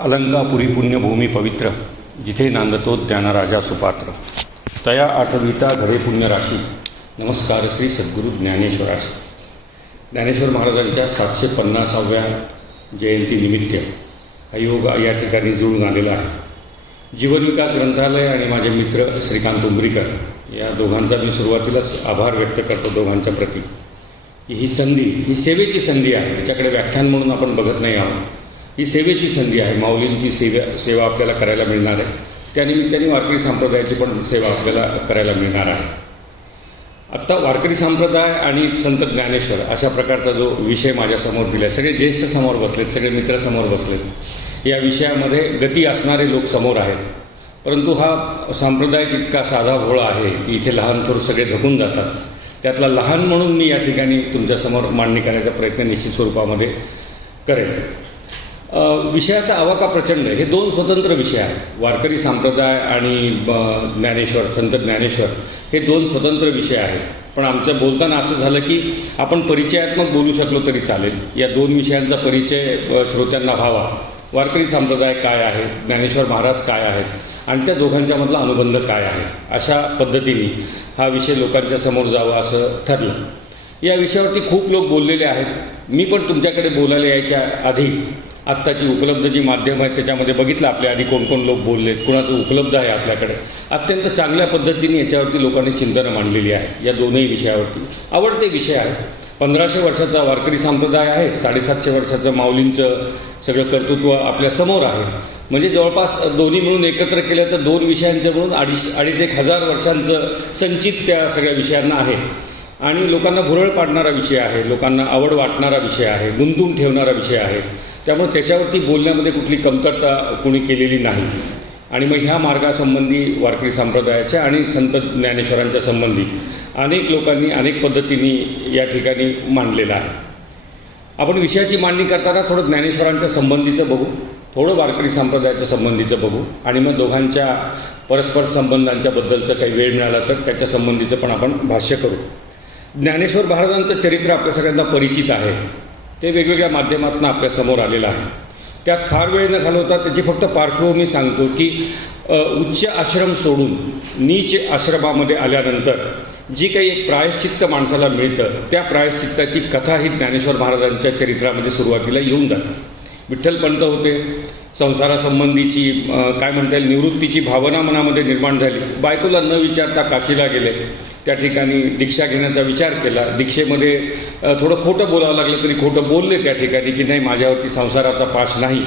अलंकापुरी पुण्यभूमी पवित्र, जिथे नांदतो ज्ञानराजा सुपात्र. तया आठविता घडे पुण्यराशी, नमस्कार श्री सद्गुरू ज्ञानेश्वराशी. ज्ञानेश्वर महाराजांच्या 750व्या जयंतीनिमित्त हा योग या ठिकाणी जुळून आलेला आहे. जीवनविकास ग्रंथालय आणि माझे मित्र श्रीकांत उंबरीकर या दोघांचा मी सुरुवातीलाच आभार व्यक्त करतो दोघांच्या प्रती, की ही संधी, ही सेवेची संधी आहे. याच्याकडे व्याख्यान म्हणून आपण बघत नाही आहोत. ही सेवेची संधी आहे. माऊलींची सेवा आपल्याला करायला मिळणार आहे. त्यानिमित्ताने वारकरी संप्रदायाची पण सेवा आपल्याला करायला मिळणार आहे. आत्ता वारकरी संप्रदाय आणि संत ज्ञानेश्वर अशा प्रकारचा जो विषय माझ्यासमोर दिला आहे, सगळे ज्येष्ठ समोर बसलेत, सगळे मित्र समोर बसलेत. या विषयामध्ये गती असणारे लोक समोर आहेत. परंतु हा संप्रदाय इतका साधा भोळा आहे की इथे लहान थोर सगळे धकून जातात. त्यातला लहान म्हणून मी या ठिकाणी तुमच्यासमोर मांडणी करण्याचा प्रयत्न निश्चित स्वरूपामध्ये करेन. विषयाचा आवाका प्रचंड. हे दोन स्वतंत्र विषय आहेत. वारकरी संप्रदाय आणि ज्ञानेश्वर, संत ज्ञानेश्वर हे दोन स्वतंत्र विषय आहेत. पण आमचं बोलताना असं झालं की आपण परिचयात्मक बोलू शकलो तरी चालेल. या दोन विषयांचा परिचय श्रोत्यांना व्हावा. वारकरी संप्रदाय काय आहे, ज्ञानेश्वर महाराज काय आहेत आणि त्या दोघांच्यामधला अनुबंध काय आहे, अशा पद्धतीने हा विषय लोकांच्या समोर जावा असं ठरलं. या विषयावरती खूप लोक बोललेले आहेत. मी पण तुमच्याकडे बोलायला यायच्या आधी आत्ताची उपलब्ध जी माध्यम आहेत त्याच्यामध्ये बघितलं आपल्या आधी कोण कोण लोक बोललेत, कुणाचं उपलब्ध आहे आपल्याकडे. अत्यंत चांगल्या पद्धतीने याच्यावरती लोकांनी चिंतनं मांडलेली आहेत. या दोनही विषयावरती आवडते विषय आहेत. 1500 वर्षाचा वारकरी संप्रदाय आहे, 750 वर्षाचं माऊलींचं सगळं कर्तृत्व आपल्या समोर आहे. म्हणजे जवळपास दोन्ही मिळून एकत्र केलं तर दोन विषयांचं मिळून अडीच एक हजार वर्षांचं संचित त्या सगळ्या विषयांना आहे. आणि लोकांना भुरळ पाडणारा विषय आहे, लोकांना आवड वाटणारा विषय आहे, गुंतून ठेवणारा विषय आहे. त्यामुळे त्याच्यावरती बोलण्यामध्ये कुठली कमतरता कोणी केलेली नाही. आणि मग ह्या मार्गासंबंधी वारकरी संप्रदायाच्या आणि संत ज्ञानेश्वरांच्या संबंधी अनेक लोकांनी अनेक पद्धतीने या ठिकाणी मांडलेलं आहे. आपण विषयाची मांडणी करताना थोडं ज्ञानेश्वरांच्या संबंधीचं बघू, थोडं वारकरी संप्रदायाच्या संबंधीचं बघू आणि मग दोघांच्या परस्पर संबंधांच्या बद्दलचं काही वेळ मिळाला तर त्याच्या संबंधीचं पण आपण भाष्य करू. ज्ञानेश्वर महाराजांचं चरित्र आपल्या सगळ्यांना परिचित आहे. ते वेगवेगळ्या माध्यमातून आपल्यासमोर आलेलं आहे. त्यात फार वेळ न घालवता त्याची फक्त पार्श्वभूमी सांगतो की उच्च आश्रम सोडून नीच आश्रमामध्ये आल्यानंतर जी काही एक प्रायश्चित्त माणसाला मिळतं, त्या प्रायश्चित्ताची कथा ही ज्ञानेश्वर महाराजांच्या चरित्रामध्ये सुरुवातीला येऊन जाते. विठ्ठलपंत होते, संसारासंबंधीची काय म्हणता येईल निवृत्तीची भावना मनामध्ये निर्माण झाली. बायकोला न विचारता काशीला गेले. त्या ठिकाणी दीक्षा घेण्याचा विचार केला. दीक्षेमध्ये थोडं खोटं बोलावं लागलं तरी खोटं बोलले त्या ठिकाणी की नाही माझ्यावरती संसाराचा पाश नाही.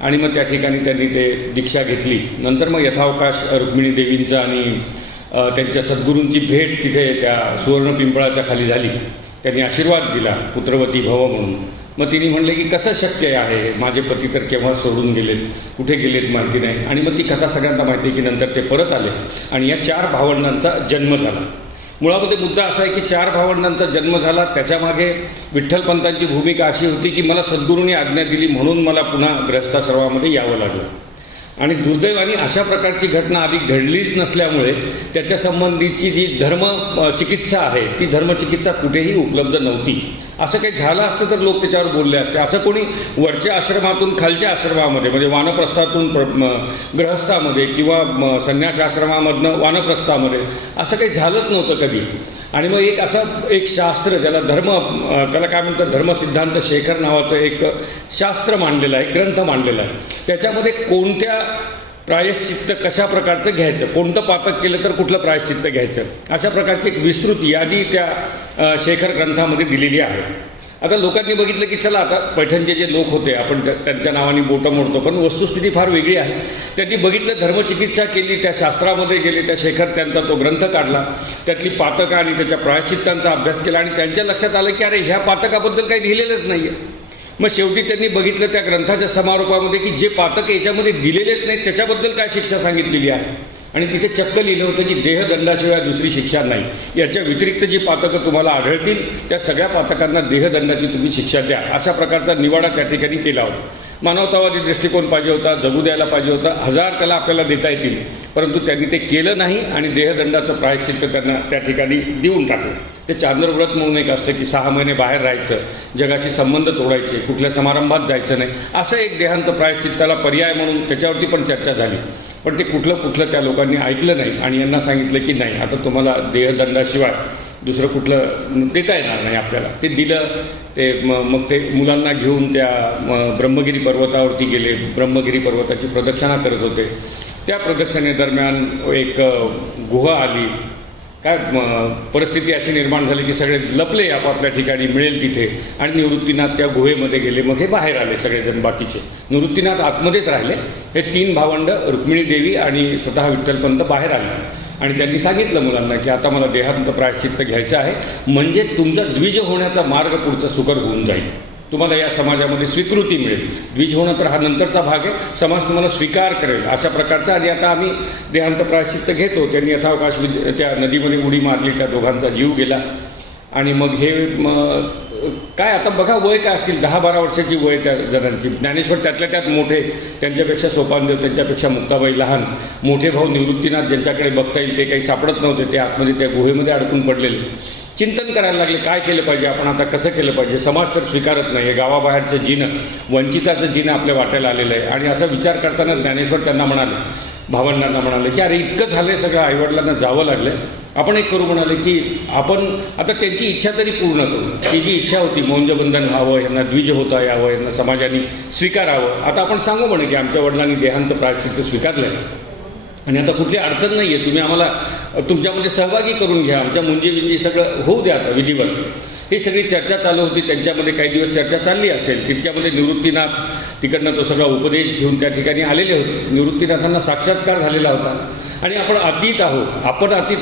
आणि मग त्या ठिकाणी त्यांनी ते दीक्षा घेतली. नंतर मग यथावकाश रुक्मिणी देवींचं आणि त्यांच्या सद्गुरूंची भेट तिथे त्या सुवर्ण पिंपळाच्या खाली झाली. त्यांनी आशीर्वाद दिला पुत्रवती भव म्हणून. मग तिने म्हणले की कसं शक्य आहे, माझे पती तर केव्हा सोडून गेलेत, कुठे गेलेत माहिती नाही. आणि मग ती कथा सगळ्यांना माहिती आहे की नंतर ते परत आले आणि या 4 भावंडांचा जन्म झाला. मुळामध्ये मुद्दा असा आहे की 4 भावंडांचा जन्म झाला. त्याच्यामागे विठ्ठलपंतांची भूमिका अशी होती की मला सद्गुरूंनी आज्ञा दिली म्हणून मला पुन्हा गृहस्थाश्रमामध्ये यावं लागलं. आणि दुर्दैवाने अशा प्रकारची घटना आधी घडलीच नसल्यामुळे त्याच्यासंबंधीची जी धर्मचिकित्सा आहे ती धर्मचिकित्सा कुठेही उपलब्ध नव्हती. असं काही झालं असतं तर लोक त्याच्यावर बोलले असते. असं कोणी वरच्या आश्रमातून खालच्या आश्रमामध्ये म्हणजे वानप्रस्थातून गृहस्थामध्ये किंवा संन्यास आश्रमामधनं वानप्रस्थामध्ये असं काही झालंच नव्हतं कधी. आणि मग एक शास्त्र त्याला त्याला काय म्हणतात धर्मसिद्धांत शेखर नावाचं एक शास्त्र मांडलेलं आहे, एक ग्रंथ मांडलेला आहे. त्याच्यामध्ये कोणत्या प्रायश्चित्त कशा प्रकारचं घ्यायचं, कोणतं पातक केलं तर कुठलं प्रायश्चित्त घ्यायचं, अशा प्रकारची एक विस्तृत यादी त्या शेखर ग्रंथामध्ये दिलेली आहे. आता लोकांनी बघितलं की चला आता पैठणचे जे लोक होते आपण त्यांच्या नावाने बोटं मोडतो, पण वस्तुस्थिती फार वेगळी आहे. त्यांनी बघितलं, धर्मचिकित्सा केली, त्या शास्त्रामध्ये गेले, त्या शेखर त्यांचा तो ग्रंथ काढला, त्यातली पातकं आणि त्याच्या प्रायश्चित्तांचा अभ्यास केला आणि त्यांच्या लक्षात आलं की अरे ह्या पातकाबद्दल काही लिहिलेलंच नाही आहे. मग शेवटी त्यांनी बघितलं त्या ग्रंथाच्या समारोपामध्ये की जे पातक याच्यामध्ये दिलेलेच नाहीत त्याच्याबद्दल काय शिक्षा सांगितलेली आहे. आणि तिथे चक्क लिहिलं होतं की देहदंडाशिवाय दुसरी शिक्षा नाही. याच्या व्यतिरिक्त जी पातकं तुम्हाला आढळतील त्या सगळ्या पातकांना देहदंडाची तुम्ही शिक्षा द्या, अशा प्रकारचा निवाडा त्या ठिकाणी केला होता. मानवतावादी दृष्टिकोन पाहिजे होता, जगू द्यायला पाहिजे होता, 1000 त्याला आपल्याला देता येतील. परंतु त्यांनी ते केलं नाही आणि देहदंडाचं प्रायश्चित्त त्यांना त्या ठिकाणी देऊन टाकलं. ते चांद्रव्रत म्हणून एक असतं की 6 महिने बाहेर राहायचं, जगाशी संबंध तोडायचे, कुठल्या समारंभात जायचं नाही, असं एक देहांत प्रायश्चित्ताला पर्याय म्हणून त्याच्यावरती पण चर्चा झाली. पण ते कुठलं त्या लोकांनी ऐकलं नाही आणि यांना सांगितलं की नाही, आता तुम्हाला देहदंडाशिवाय दुसरं कुठलं देता येणार नाही आपल्याला. ते दिलं. ते मग ते मुलांना घेऊन त्या ब्रह्मगिरी पर्वतावरती गेले. ब्रह्मगिरी पर्वताची प्रदक्षिणा करत होते. त्या प्रदक्षिणेदरम्यान एक गुहा आली. काय परिस्थिती अशी निर्माण झाली की सगळे लपले आपापल्या ठिकाणी, मिळेल तिथे, आणि निवृत्तीनाथ त्या गुहेमध्ये गेले. मग हे बाहेर आले सगळेजण बाकीचे. निवृत्तीनाथ आतमध्येच राहिले. हे 3 भावंड रुक्मिणी देवी आणि स्वतः विठ्ठलपंत बाहेर आले आणि त्यांनी सांगितलं मुलांना की आता मला देहांत प्रायश्चित्त घ्यायचं आहे, म्हणजे तुमचा द्विज होण्याचा मार्ग पुढचा सुकर होऊन जाईल, तुम्हाला या समाजामध्ये स्वीकृती मिळेल. द्विज होणं तर हा नंतरचा भाग आहे, समाज तुम्हाला स्वीकार करेल अशा प्रकारचा. आणि आता आम्ही देहांत प्रायश्चित्त घेतो. त्यांनी यथावकाश त्या नदीमध्ये उडी मारली, त्या दोघांचा जीव गेला. आणि मग हे काय आता बघा, वय काय असतील, 10-12 वर्षाची वय त्या जणांची. ज्ञानेश्वर त्यातल्या त्यात मोठे, त्यांच्यापेक्षा सोपानदेव, त्यांच्यापेक्षा मुक्ताबाई लहान. मोठे भाऊ निवृत्तीनाथ, ज्यांच्याकडे बघता येईल ते काही सापडत नव्हते, ते आतमध्ये त्या गुहेमध्ये अडकून पडलेले. चिंतन करायला लागले, काय केलं पाहिजे आपण, आता कसं केलं पाहिजे. समाज तर स्वीकारत नाही, हे गावाबाहेरचं जिनं, वंचिताचं जिनं आपल्या वाट्याला आलेलं आहे. आणि असा विचार करताना ज्ञानेश्वर त्यांना म्हणाले, भावंडांना म्हणाले की अरे इतकं झालं, सगळं आईवडिलांना जावं लागलं, आपण एक करू. म्हणाले की आपण आता त्यांची इच्छा तरी पूर्ण करू. ती जी इच्छा होती, मौंजबंधन व्हावं, यांना द्विज होता यावं, यांना समाजाने स्वीकारावं. आता आपण सांगू म्हणे की आमच्या वडिलांनी देहांत प्रायश्चित्त स्वीकारलं आहे आणि आता कुठली अडचण नाही आहे, तुम्ही आम्हाला तुमच्यामध्ये सहभागी करून घ्या, आमच्या मुंजी सगळं होऊ द्या आता विधिवत. ही सगळी चर्चा चालू होती. त्यांच्यामध्ये काही दिवस चर्चा चालली असेल. तितक्यामध्ये निवृत्तीनाथ तिकडनं तो सगळा उपदेश घेऊन त्या ठिकाणी आलेले होते. निवृत्तीनाथांना साक्षात्कार झालेला होता. आणि आपण अतीत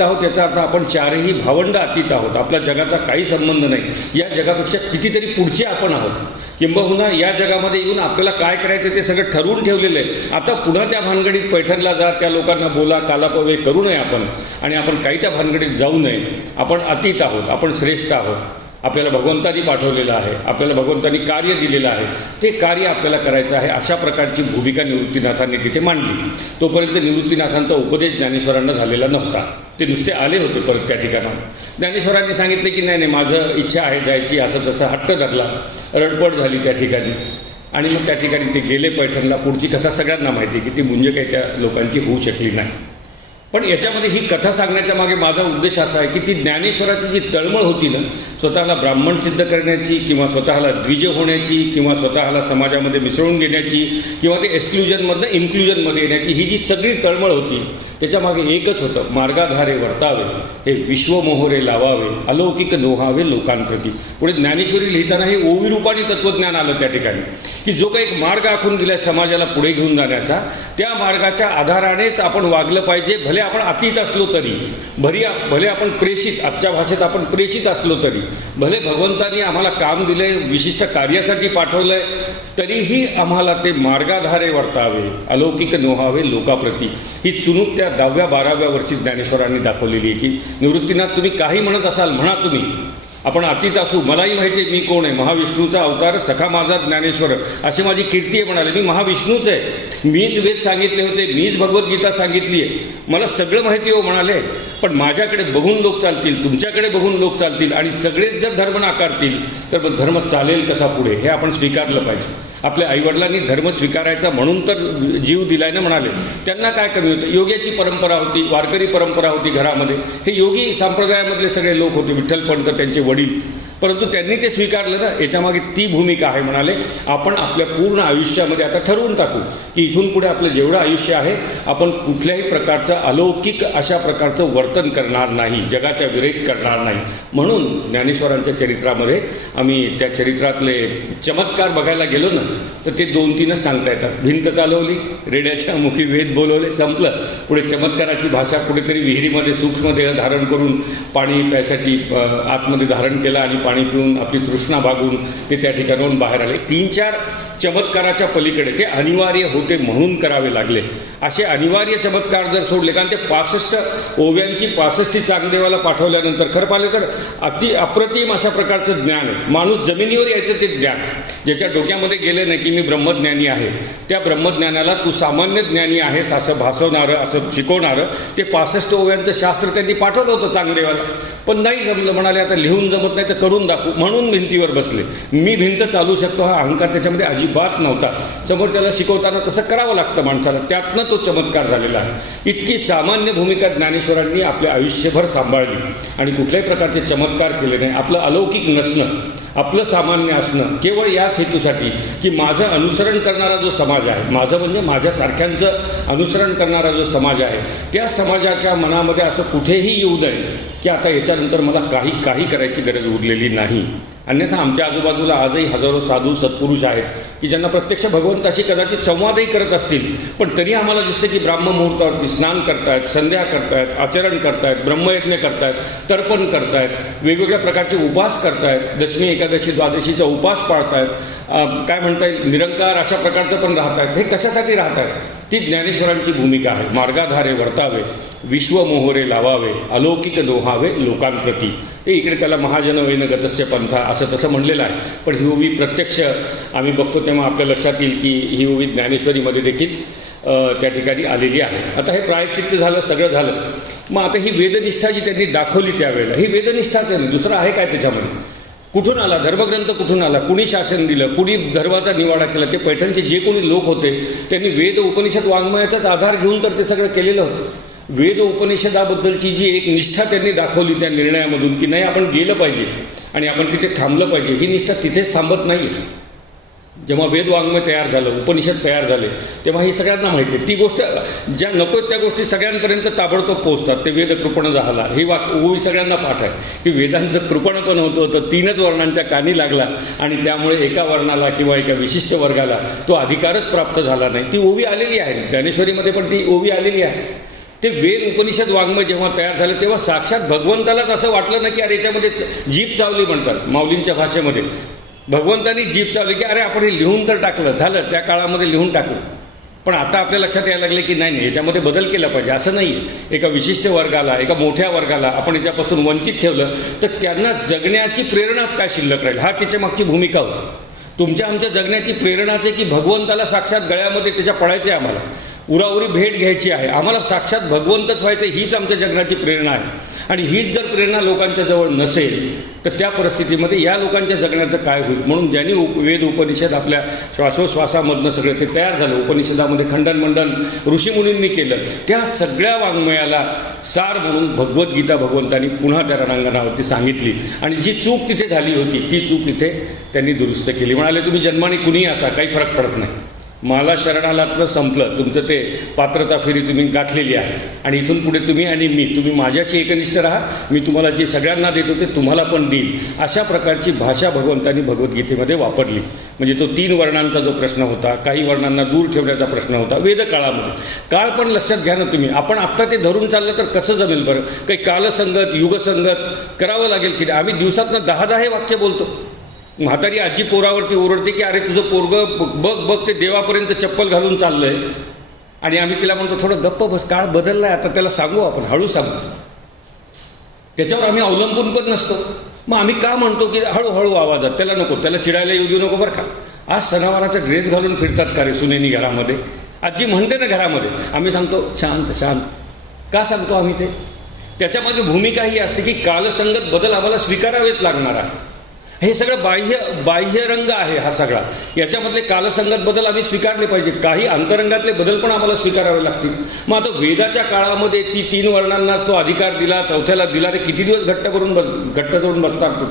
आहोत याचा अर्थ आपण 4ही भावंड अतीत आहोत. आपल्या जगाचा काही संबंध नाही, या जगापेक्षा कितीतरी पुढचे आपण आहोत. किंबहुना या जगामध्ये येऊन आपल्याला काय करायचं ते सगळं ठरवून ठेवलेलं आहे. आता पुन्हा त्या भानगडीत पैठणला जा, त्या लोकांना बोला, कालापवे करू नये आपण, आणि आपण काही त्या भानगडीत जाऊ नये. आपण अतीत आहोत, आपण श्रेष्ठ आहोत. आपल्याला भगवंतानी पाठवलेलं आहे, आपल्याला भगवंतानी कार्य दिलेलं आहे, ते कार्य आपल्याला करायचं आहे. अशा प्रकारची भूमिका निवृत्तीनाथांनी तिथे मांडली. तोपर्यंत निवृत्तीनाथांचा उपदेश ज्ञानेश्वरांना झालेला नव्हता. ते नुसते आले होते परत त्या ठिकाणावर. ज्ञानेश्वरांनी सांगितले की नाही, माझं इच्छा आहे जायची, असं तसं हट्ट धरला, रडपड झाली त्या ठिकाणी. आणि मग त्या ठिकाणी ते गेले पैठणला. पुढची कथा सगळ्यांना माहिती की ती मुंज काही त्या लोकांची होऊ शकली नाही. पण याच्यामध्ये ही कथा सांगण्याच्या मागे माझा उद्देश असा आहे की ती ज्ञानेश्वराची जी तळमळ होती ना, स्वतःला ब्राह्मण सिद्ध करण्याची, किंवा स्वतःला द्विज होण्याची, किंवा स्वतःला समाजामध्ये मिसळून घेण्याची, किंवा ते एक्सक्लुजनमधनं इन्क्लुजनमध्ये येण्याची, ही जी सगळी तळमळ होती, त्याच्यामागे एकच होतं, मार्गाधारे वर्तावे, हे विश्वमोहरे लावावे, अलौकिक नोहावे लोकांप्रती. पुढे ज्ञानेश्वरी लिहिताना हे ओविरूपाने तत्त्वज्ञान आलं त्या ठिकाणी, की जो काही एक मार्ग आखून दिला समाजाला पुढे घेऊन जाण्याचा, त्या मार्गाच्या आधारानेच आपण वागलं पाहिजे. भले आपण अतीत असलो तरी, भले आपण प्रेषित, आजच्या भाषेत आपण प्रेषित असलो तरी, भले भगवंतांनी आम्हाला काम दिलंय, विशिष्ट कार्यासाठी पाठवलंय, तरीही आम्हाला ते मार्गाधारे वर्तावे, अलौकिक नोहावे लोकाप्रती. ही चुणूक त्या 10व्या-12व्या वर्षी ज्ञानेश्वरांनी दाखवलेली आहे की निवृत्तीनाथ, तुम्ही काही म्हणत असाल म्हणा, तुम्ही आपण अतीत असू, मलाही माहिती आहे मी कोण आहे, महाविष्णूचा अवतार, सखा माझा ज्ञानेश्वर, अशी माझी कीर्ती आहे. म्हणाले मी महाविष्णूच आहे, मीच वेद सांगितले होते, मीच भगवद्गीता सांगितली आहे, मला सगळं माहिती हो म्हणाले. पण माझ्याकडे बघून लोक चालतील, तुमच्याकडे बघून लोक चालतील, आणि सगळेच जर धर्म नाकारतील तर मग धर्म चालेल कसा पुढे, हे आपण स्वीकारलं पाहिजे. आपल्या आईवडिलांनी धर्म स्वीकारायचा म्हणून तर जीव दिलाय ना म्हणाले. त्यांना काय कमी होतं, योग्याची परंपरा होती, वारकरी परंपरा होती घरामध्ये, हे योगी संप्रदायामधले सगळे लोक होते, विठ्ठलपंत त्यांचे वडील, परंतु त्यांनी ते स्वीकारलं ना. याच्यामागे ती भूमिका आहे. म्हणाले आपण आपल्या पूर्ण आयुष्यामध्ये आता ठरवून टाकू की इथून पुढे आपलं जेवढं आयुष्य आहे आपण कुठल्याही प्रकारचं अलौकिक अशा प्रकारचं वर्तन करणार नाही, जगाच्या विरोध करणार नाही. म्हणून ज्ञानेश्वरांच्या चरित्रामध्ये आम्ही त्या चरित्रातले चमत्कार बघायला गेलो ना, तर ते 2-3च सांगता येतात. भिंत चालवली, रेड्याच्या मुखी वेद बोलवले, संपलं. पुढे चमत्काराची भाषा, कुठेतरी विहिरीमध्ये सूक्ष्मदेह धारण करून पाणी प्यायसाठी आतमध्ये धारण केलं आणि पाणी पिऊन आपली तृष्णा भागून ते त्या ठिकाणाहून बाहेर आले. 3-4 चमत्काराच्या पलीकडे ते अनिवार्य होते म्हणून करावे लागले. असे अनिवार्य चमत्कार जर सोडले, कारण ते 65 ओव्यांची 65 चांगदेवाला पाठवल्यानंतर खरं पाहिलं तर अप्रतिम अशा प्रकारचं ज्ञान आहे. माणूस जमिनीवर यायचं ते ज्ञान, ज्याच्या डोक्यामध्ये गेलं नाही की मी ब्रह्मज्ञानी आहे, त्या ब्रह्मज्ञानाला तू सामान्य ज्ञानी आहेस असं भासवणारं, असं शिकवणारं ते 65 ओव्यांचं शास्त्र त्यांनी पाठवलं होतं चांगदेवाला. पण नाही जमलं, म्हणाले आता लिहून जमत नाही तर करून दाखवू, म्हणून भिंतीवर बसले. मी भिंत चालू शकतो हा अहंकार त्याच्यामध्ये अजिबात नव्हता. समोरच्याला शिकवताना तसं करावं लागतं माणसाला, त्यातनं तो चमत्कार झालेला आहे. इतकी सामान्य भूमिका ज्ञानेश्वरांनी आपल्या आयुष्यभर सांभाळली आणि कुठल्याही प्रकारचे चमत्कार केले नाही. आपलं अलौकिक नसणं, आपलं सामान्य असणं केवळ याच हेतूसाठी की माझं अनुसरण करणारा जो समाज आहे, माझं म्हणजे माझ्यासारख्यांचं अनुसरण करणारा जो समाज आहे, त्या समाजाच्या मनामध्ये असं कुठेही येऊ नये की आता याच्यानंतर मला काही करायची गरज उरलेली नाही. अन्यथा आमच्या आजूबाजूला आजही हजारो साधू सत्पुरुष आहेत की ज्यांना प्रत्यक्ष भगवंताशी कदाचित संवादही करत असतील, पण तरी आम्हाला दिसतं की ब्राह्ममुहूर्तावरती स्नान करतायत, संध्या करतायत, आचरण करतायत, ब्रह्मयज्ञ करतायत, तर्पण करतायत, वेगवेगळ्या प्रकारचे उपास करतायत, दशमी एकादशी द्वादशीचा उपास पाळतायत, काय म्हणता येईल निरंकार अशा प्रकारचं पण राहत आहेत. हे कशासाठी राहत आहेत? ती ज्ञानेश्वरांची भूमिका आहे. मार्गाधारे वर्तावे, विश्वमोहरे लावावे, अलौकिक दोहावे लोकांप्रती. ते इकडे त्याला महाजनवेन गतस्य पंथा असं तसं म्हणलेलं आहे. पण ही ओवी प्रत्यक्ष आम्ही बघतो तेव्हा आपल्या लक्षात येईल की ही ओवी ज्ञानेश्वरीमध्ये देखील त्या ठिकाणी आलेली आहे. आता हे प्रायश्चित्त झालं, सगळं झालं. मग आता ही वेदनिष्ठा जी त्यांनी दाखवली त्यावेळेला, ही वेदनिष्ठाच आहे, दुसरं आहे काय त्याच्यामध्ये? कुठून आला धर्मग्रंथ? कुठून आला? कुणी शासन दिलं? कुणी धर्माचा निवाडा केला? ते पैठणचे जे कोणी लोक होते त्यांनी वेद उपनिषद वाङ्मयाचाच आधार घेऊन तर ते सगळं केलेलं होतं. वेद उपनिषदाबद्दलची जी एक निष्ठा त्यांनी दाखवली त्या निर्णयामधून की नाही आपण गेलं पाहिजे आणि आपण तिथे थांबलं पाहिजे, ही निष्ठा तिथेच थांबत नाही. जेव्हा वेद वाङ्मय तयार झालं, उपनिषद तयार झाले, तेव्हा ही सगळ्यांना माहिती आहे. ती गोष्ट ज्या नको त्या गोष्टी सगळ्यांपर्यंत ताबडतोब पोहोचतात. ते वेद कृपण झाला, ही ओवी सगळ्यांना पाठ आहे की वेदांचं कृपण पण होतं, तर 3च वर्णांच्या कानी लागला आणि त्यामुळे एका वर्णाला किंवा एका विशिष्ट वर्गाला तो अधिकारच प्राप्त झाला नाही. ती ओवी आलेली आहे ज्ञानेश्वरीमध्ये, पण ती ओवी आलेली आहे. ते वेद उपनिषद वाङ्मय जेव्हा तयार झाले तेव्हा साक्षात भगवंतालाच असं वाटलं ना की अरे याच्यामध्ये जीभ चावली म्हणतात माऊलींच्या भाषेमध्ये. भगवंतानी जीभ चावली की अरे आपण हे लिहून तर टाकलं, झालं त्या काळामध्ये लिहून टाकलं. पण आता आपल्या लक्षात यायला लागले की नाही याच्यामध्ये बदल केला पाहिजे. असं नाही आहे एका विशिष्ट वर्गाला, एका मोठ्या वर्गाला आपण याच्यापासून वंचित ठेवलं तर त्यांना जगण्याची प्रेरणाच काय शिल्लक राहील? हा त्याच्या मागची भूमिका होती. तुमच्या आमच्या जगण्याची प्रेरणाच आहे की भगवंताला साक्षात गळ्यामध्ये त्याच्या पडायचं आहे, आम्हाला उराउरी भेट घ्यायची आहे, आम्हाला साक्षात भगवंतच व्हायचं, हीच आमच्या जगण्याची प्रेरणा आहे. आणि हीच जर प्रेरणा लोकांच्या जवळ नसेल तर त्या परिस्थितीमध्ये या लोकांच्या जगण्याचं काय होईल? म्हणून ज्यांनी वेद उपनिषद आपल्या श्वासोश्वासामधनं सगळे ते तयार झालं, उपनिषदामध्ये खंडन ऋषीमुनींनी केलं, त्या सगळ्या वाङ्मयाला सार म्हणून भगवद्गीता भगवंतांनी पुन्हा त्या रणांगणावरती सांगितली. आणि जी चूक तिथे झाली होती ती चूक इथे त्यांनी दुरुस्त केली. म्हणाले तुम्ही जन्माने कुणीही असा, काही फरक पडत नाही, मला शरणालातनं संपलं, तुमचं ते पात्रता फेरी तुम्ही गाठलेली आहे आणि इथून पुढे तुम्ही आणि तुम्ही माझ्याशी एकनिष्ठ राहा, मी तुम्हाला जे सगळ्यांना देतो ते तुम्हाला पण देईल. अशा प्रकारची भाषा भगवंतांनी भगवद्गीतेमध्ये वापरली. म्हणजे तो 3 वर्णांचा जो प्रश्न होता, काही वर्णांना दूर ठेवण्याचा प्रश्न होता वेदकाळामध्ये. काळ पण लक्षात घ्या ना तुम्ही, आपण आत्ता ते धरून चाललं तर कसं जमेल बरं? काही कालसंगत युगसंगत करावं लागेल की आम्ही दिवसातनं 10 हे वाक्य बोलतो. म्हातारी आजी पोरावरती ओरडते की अरे तुझं पोरगं बघ ते देवापर्यंत चप्पल घालून चाललंय, आणि आम्ही तिला म्हणतो थोडं गप्प बस, काळ बदलला आहे, आता त्याला सांगू आपण, हळू सांगू. त्याच्यावर आम्ही अवलंबून पण नसतो. मग आम्ही का म्हणतो की हळूहळू आवाजात, त्याला नको, त्याला चिडायला येऊ देऊ नको बरं का. आज सणावाराचा ड्रेस घालून फिरतात का रे सुनेनी घरामध्ये? आजी म्हणते ना घरामध्ये, आम्ही सांगतो शांत शांत. का सांगतो आम्ही ते? त्याच्यामागे भूमिका ही असते की कालसंगत बदल आम्हाला स्वीकारावेच लागणार आहे. हे सगळं बाह्य रंग आहे हा सगळा, याच्यामधले कालसंगत बदल आम्ही स्वीकारले पाहिजे. काही अंतरंगातले बदल पण आम्हाला स्वीकारावे लागतील. मग आता वेदाच्या काळामध्ये ती 3 वर्णांनाच तो अधिकार दिला, 4थ्याला दिला रे, किती दिवस घट्ट धरून बसणार तू?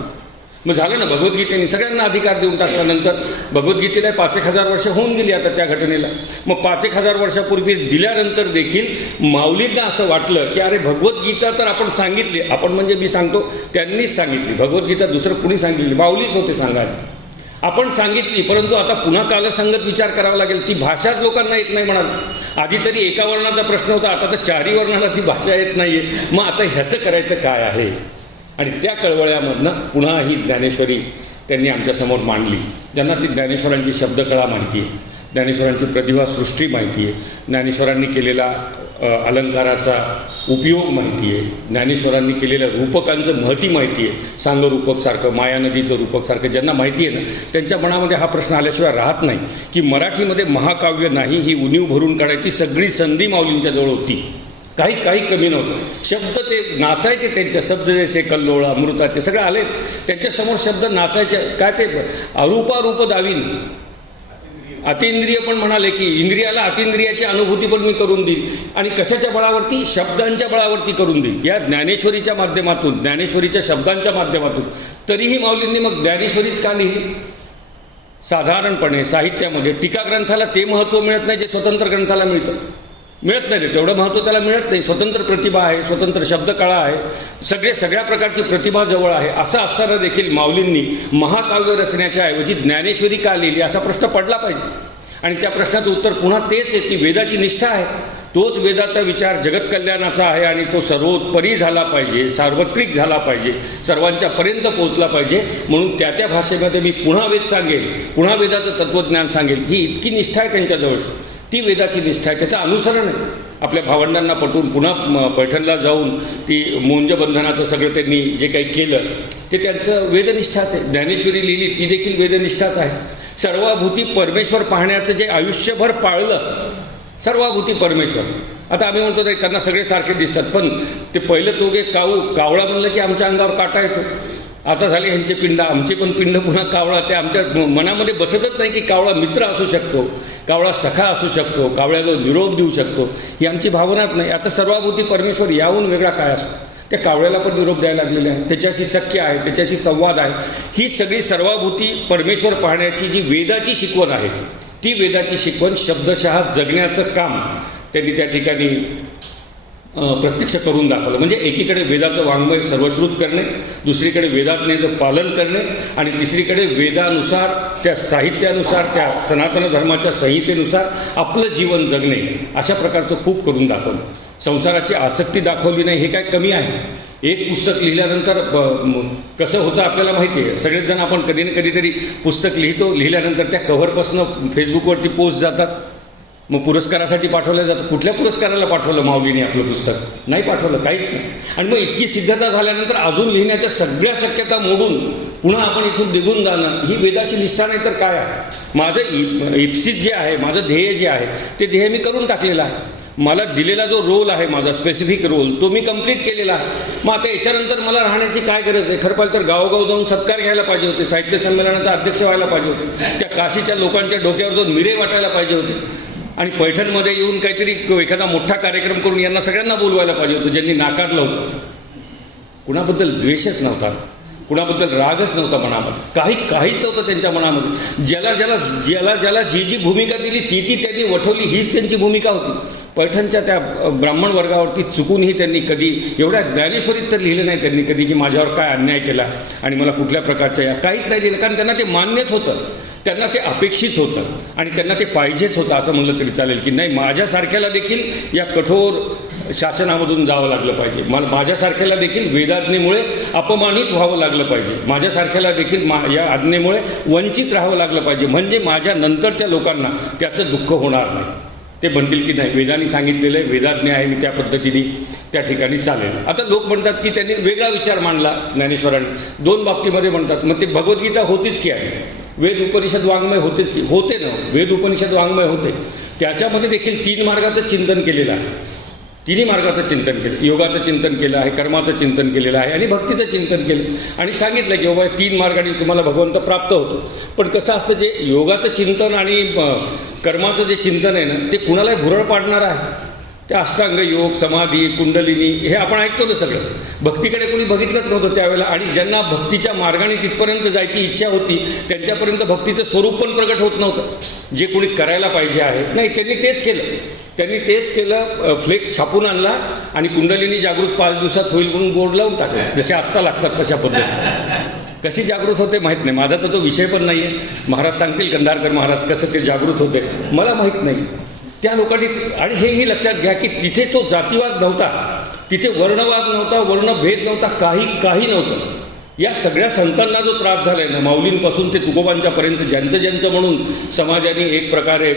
मग झालं ना, भगवद्गीतेने सगळ्यांना अधिकार देऊन टाकल्यानंतर भगवद्गीतेला 5,000 वर्ष होऊन गेली आता त्या घटनेला. मग 5,000 वर्षापूर्वी दिल्यानंतर देखील माऊलींना असं वाटलं की अरे भगवद्गीता तर आपण सांगितली, आपण म्हणजे मी सांगतो त्यांनीच सांगितली, भगवद्गीता दुसरं कुणी सांगितली? माऊलीच होते सांगायला. आपण सांगितली, परंतु आता पुन्हा कालसंगत विचार करावा लागेल. ती भाषाच लोकांना येत नाही म्हणाल. आधी तरी एका वर्णाचा प्रश्न होता, आता तर 4ही वर्णाला ती भाषा येत नाहीये. मग आता ह्याचं करायचं काय आहे? आणि त्या कळवळ्यामधनं पुन्हा ही ज्ञानेश्वरी त्यांनी आमच्यासमोर मांडली. ज्यांना ती ज्ञानेश्वरांची शब्दकळा माहिती आहे, ज्ञानेश्वरांची प्रतिभासृष्टी माहिती आहे, ज्ञानेश्वरांनी केलेला अलंकाराचा उपयोग माहिती आहे, ज्ञानेश्वरांनी केलेल्या रूपकांचं महती माहिती आहे, सांग रूपकसारखं, माया नदीचं रूपकसारखं ज्यांना माहिती आहे ना, त्यांच्या मनामध्ये हा प्रश्न आल्याशिवाय राहत नाही की मराठीमध्ये महाकाव्य नाही ही उणीव भरून काढायची सगळी संधी माऊलींच्या जवळ होती. काही कमी नव्हतं. शब्द ते नाचायचे, त्यांच्या शब्द जसे कल्लोळ अमृताचे सगळं आले त्यांच्यासमोर, शब्द नाचायचे. काय ते अरूपारूप दावीन, अतिंद्रिय पण म्हणाले की इंद्रियाला अतिंद्रियाची अनुभूती पण मी करून देईन. आणि कशाच्या बळावरती? शब्दांच्या बळावरती करून देईन, या ज्ञानेश्वरीच्या माध्यमातून, ज्ञानेश्वरीच्या शब्दांच्या माध्यमातून. तरीही माऊलींनी मग ज्ञानेश्वरीच का लिहिली? साधारणपणे साहित्यामध्ये टीका ग्रंथाला ते महत्त्व मिळत नाही जे स्वतंत्र ग्रंथाला मिळत नाही. तेवढं महत्त्व त्याला मिळत नाही. स्वतंत्र प्रतिभा आहे, स्वतंत्र शब्दकळा आहे, सगळ्या प्रकारची प्रतिभा जवळ आहे. असं असताना देखील माऊलींनी महाकाव्य रचण्याच्या ऐवजी ज्ञानेश्वरी का लिहिली असा प्रश्न पडला पाहिजे. आणि त्या प्रश्नाचं उत्तर पुन्हा तेच आहे की वेदाची निष्ठा आहे. तोच वेदाचा विचार जगत कल्याणाचा आहे आणि तो सर्वोत्परी झाला पाहिजे, सार्वत्रिक झाला पाहिजे, सर्वांच्यापर्यंत पोहोचला पाहिजे. म्हणून त्या भाषेमध्ये मी पुन्हा वेद सांगेल, पुन्हा वेदाचं तत्त्वज्ञान सांगेल. ही इतकी निष्ठा आहे त्यांच्याजवळची, ती वेदाची निष्ठा आहे. त्याचं अनुसरण आहे. आपल्या भावंडांना पटवून पुन्हा पैठणला जाऊन ती मोंजबंधनाचं सगळं त्यांनी जे काही केलं ते त्यांचं वेदनिष्ठाच आहे. ज्ञानेश्वरी लिहिली ती देखील वेदनिष्ठाच आहे. सर्वाभूती परमेश्वर पाहण्याचं जे आयुष्यभर पाळलं, सर्वाभूती परमेश्वर. आता आम्ही म्हणतो ते त्यांना सगळे सारखे दिसतात, पण ते पहिलं तो कावळा म्हणलं की आमच्या अंगावर काटा येतो. आता झाले ह्यांचे पिंड, आमचे पण पिंड पुन्हा कावळा. ते आमच्या मनामध्ये बसतच नाही की कावळा मित्र असू शकतो, कावळा सखा असू शकतो, कावळ्याला निरोप देऊ शकतो. ही आमची भावनाच नाही. आता सर्वाभूती परमेश्वर याहून वेगळा काय असतो? त्या कावळ्याला पण निरोप द्यायला लागलेले आहे, त्याच्याशी सख्य आहे, त्याच्याशी संवाद आहे. ही सगळी सर्वाभूती परमेश्वर पाहण्याची जी वेदाची शिकवण आहे, ती वेदाची शिकवण शब्दशः जगण्याचं काम त्यांनी त्या ठिकाणी प्रत्यक्ष करून दाखवलं. म्हणजे एकीकडे वेदाचं वाङ्मय सर्वश्रुत करणे, दुसरीकडे वेदाज्ञेचं पालन करणे आणि तिसरीकडे वेदानुसार, त्या साहित्यानुसार, त्या सनातन धर्माच्या संहितेनुसार आपलं जीवन जगणे, अशा प्रकारचं खूप करून दाखवलं. संसाराची आसक्ती दाखवली नाही, हे काय कमी आहे? एक पुस्तक लिहिल्यानंतर कसं होतं आपल्याला माहिती आहे. सगळेच जण आपण कधी ना कधीतरी पुस्तक लिहिल्यानंतर त्या कव्हरपासून फेसबुकवरती पोस्ट जातात, मग पुरस्कारासाठी पाठवलं जातं. कुठल्या पुरस्काराला पाठवलं माऊलीने आपलं पुस्तक? नाही पाठवलं, काहीच नाही. आणि मग इतकी सिद्धता झाल्यानंतर अजून लिहिण्याच्या सगळ्या शक्यता मोडून पुन्हा आपण इथून निघून जाणं, ही वेदाची निष्ठा नाही तर काय आहे? माझं इप्सित जे आहे, माझं ध्येय जे आहे, ते ध्येय मी करून टाकलेलं आहे. मला दिलेला जो रोल आहे, माझा स्पेसिफिक रोल, तो मी कंप्लीट केलेला आहे. मग आता याच्यानंतर मला राहण्याची काय गरज आहे? खरं पाहिलं तर गावोगाव जाऊन सत्कार घ्यायला पाहिजे होते, साहित्य संमेलनाचा अध्यक्ष व्हायला पाहिजे होते, त्या काशीच्या लोकांच्या डोक्यावर जाऊन मिरे वाटायला पाहिजे होते, आणि पैठणमध्ये येऊन काहीतरी एखादा मोठा कार्यक्रम करून यांना सगळ्यांना बोलवायला पाहिजे होतं, ज्यांनी नाकारलं होतं. कुणाबद्दल द्वेषच नव्हता, कुणाबद्दल रागच नव्हता मनामध्ये, काहीच नव्हतं त्यांच्या मनामध्ये. ज्याला जी भूमिका दिली ती त्यांनी वठवली, हीच त्यांची भूमिका होती. पैठणच्या त्या ब्राह्मण वर्गावरती चुकूनही त्यांनी कधी, एवढ्या ज्ञानेश्वरीत तर लिहिलं नाही त्यांनी कधी की माझ्यावर काय अन्याय केला आणि मला कुठल्या प्रकारच्या, या काहीच नाही लिहिलं. कारण त्यांना ते मान्यच होतं, त्यांना ते अपेक्षित होतं आणि त्यांना ते पाहिजेच होतं. असं म्हणलं तरी चालेल की नाही, माझ्यासारख्याला देखील या कठोर शासनामधून जावं लागलं पाहिजे, माझ्यासारख्याला देखील वेदाज्ञेमुळे अपमानित व्हावं लागलं पाहिजे, माझ्यासारख्याला देखील या आज्ञेमुळे वंचित राहावं लागलं पाहिजे, म्हणजे माझ्या नंतरच्या लोकांना त्याचं दुःख होणार नाही. ते म्हणतील की नाही, वेदांनी सांगितलेलं आहे, वेदाज्ञ आहे, मी त्या पद्धतीने त्या ठिकाणी चालेल. आता लोक म्हणतात की त्यांनी वेगळा विचार मांडला ज्ञानेश्वरांनी, दोन बाबतीमध्ये म्हणतात. मग ते भगवद्गीता होतीच की आहे, वेद उपनिषद वाङ्मय होतेच की, होते ना, वेद उपनिषद वाङ्मय होते. त्याच्यामध्ये देखील 3 मार्गाचं चिंतन केलेलं आहे. 3 मार्गाचं चिंतन केलं, योगाचं चिंतन केलं आहे, कर्माचं चिंतन केलेलं आहे आणि भक्तीचं चिंतन केलं आणि सांगितलं की बाबा 3 मार्गाने तुम्हाला भगवंत प्राप्त होतो. पण कसं असतं, जे योगाचं चिंतन आणि कर्माचं जे चिंतन आहे ना, ते कुणालाही भुरळ पाडणार आहे. ते अष्टांग योग, समाधी, कुंडलिनी, हे आपण ऐकतो ना सगळं. भक्तीकडे कोणी बघितलंच नव्हतं त्यावेळेला. आणि ज्यांना भक्तीच्या मार्गाने तिथपर्यंत जायची इच्छा होती त्यांच्यापर्यंत भक्तीचं स्वरूप पण प्रगट होत नव्हतं. जे कोणी करायला पाहिजे आहे, नाही, त्यांनी तेच केलं. फ्लेक्स छापून आणला आणि कुंडलिनी जागृत 5 दिवसात होईल म्हणून बोर्ड लावून टाकलं. जसे आत्ता लागतात तशा पद्धतीने. कशी जागृत होते माहीत नाही, माझा तर तो विषय पण नाही आहे. महाराज सांगतील, कंधारकर महाराज, कसं ते जागृत होते मला माहीत नाही. त्या लोकांनी, आणि हेही लक्षात घ्या की तिथे तो जातीवाद नव्हता, तिथे वर्णवाद नव्हता, वर्णभेद नव्हता, काही नव्हतं. या सगळ्या संतांना जो त्रास झाला आहे ना, माऊलींपासून ते तुकोबांच्यापर्यंत, ज्यांचं म्हणून समाजाने एक प्रकारे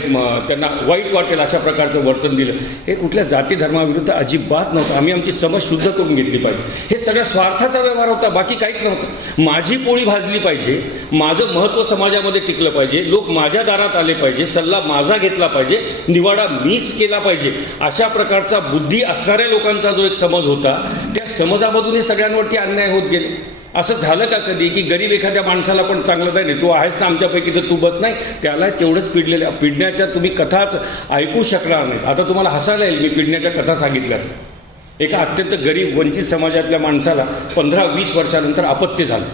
त्यांना वाईट वाटेल अशा प्रकारचं वर्तन दिलं, हे कुठल्या जाती धर्माविरुद्ध अजिबात नव्हतं. आम्ही आमची समज शुद्ध करून घेतली पाहिजे. हे सगळ्या स्वार्थाचा व्यवहार होता, बाकी काहीच नव्हतं. माझी पोळी भाजली पाहिजे, माझं महत्त्व समाजामध्ये टिकलं पाहिजे, लोक माझ्या दारात आले पाहिजे, सल्ला माझा घेतला पाहिजे, निवाडा मीच केला पाहिजे, अशा प्रकारचा बुद्धी असणाऱ्या लोकांचा जो एक समज होता, त्या समजामधून हे सगळ्यांवरती अन्याय होत गेले. असं झालं का कधी की गरीब एखाद्या माणसाला पण चांगलं नाही, तू आहेस ना आमच्यापैकी तर तू बस, नाही, त्याला तेवढंच पिडलेलं. पिडण्याच्या तुम्ही कथाच ऐकू शकणार नाहीत. आता तुम्हाला हसायला येईल मी पिडण्याच्या कथा सांगितल्यात. एका अत्यंत गरीब वंचित समाजातल्या माणसाला 15-20 वर्षानंतर अपत्य झालं,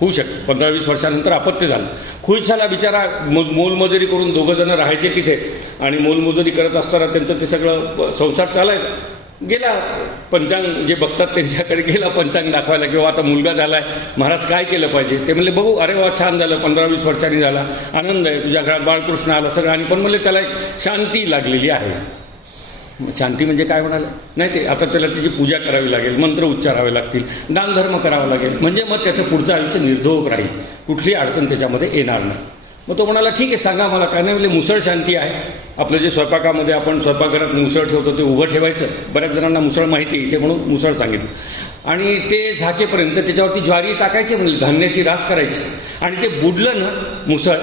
होऊ शकतं 15-20 वर्षानंतर अपत्य झालं. खुश झाला बिचारा, मोलमजुरी करून दोघंजणं राहायचे तिथे, आणि मोलमजुरी करत असताना त्यांचं ते सगळं संसार चालायचं. गेला पंचांग जे बघतात त्यांच्याकडे गेला पंचांग दाखवायला, किंवा आता मुलगा झाला आहे महाराज काय केलं पाहिजे. ते म्हणले बघू, अरे वा छान झालं, 15-20 वर्षांनी झाला, आनंद आहे, तुझ्या घरात बाळकृष्ण आला सगळं. आणि पण म्हणले त्याला एक शांती लागलेली आहे. शांती म्हणजे काय म्हणाले, नाही ते आता त्याला त्याची पूजा करावी लागेल, मंत्र उच्चारावे लागतील, दानधर्म करावा लागेल, म्हणजे मग त्याचं पुढचं आयुष्य निर्धोक राहील, कुठली अडचण त्याच्यामध्ये येणार नाही. मग तो म्हणाला ठीक आहे सांगा मला काय. नाही म्हणजे मुसळ शांती आहे. आपलं जे स्वयंपाकामध्ये आपण स्वयंपाकघरात मुसळ ठेवतो ते उभं ठेवायचं. बऱ्याच जणांना मुसळ माहिती आहे इथे म्हणून मुसळ सांगितलं. आणि ते झाकेपर्यंत त्याच्यावरती ज्वारी टाकायची, म्हणजे धान्याची रास करायची, आणि ते बुडलं ना मुसळ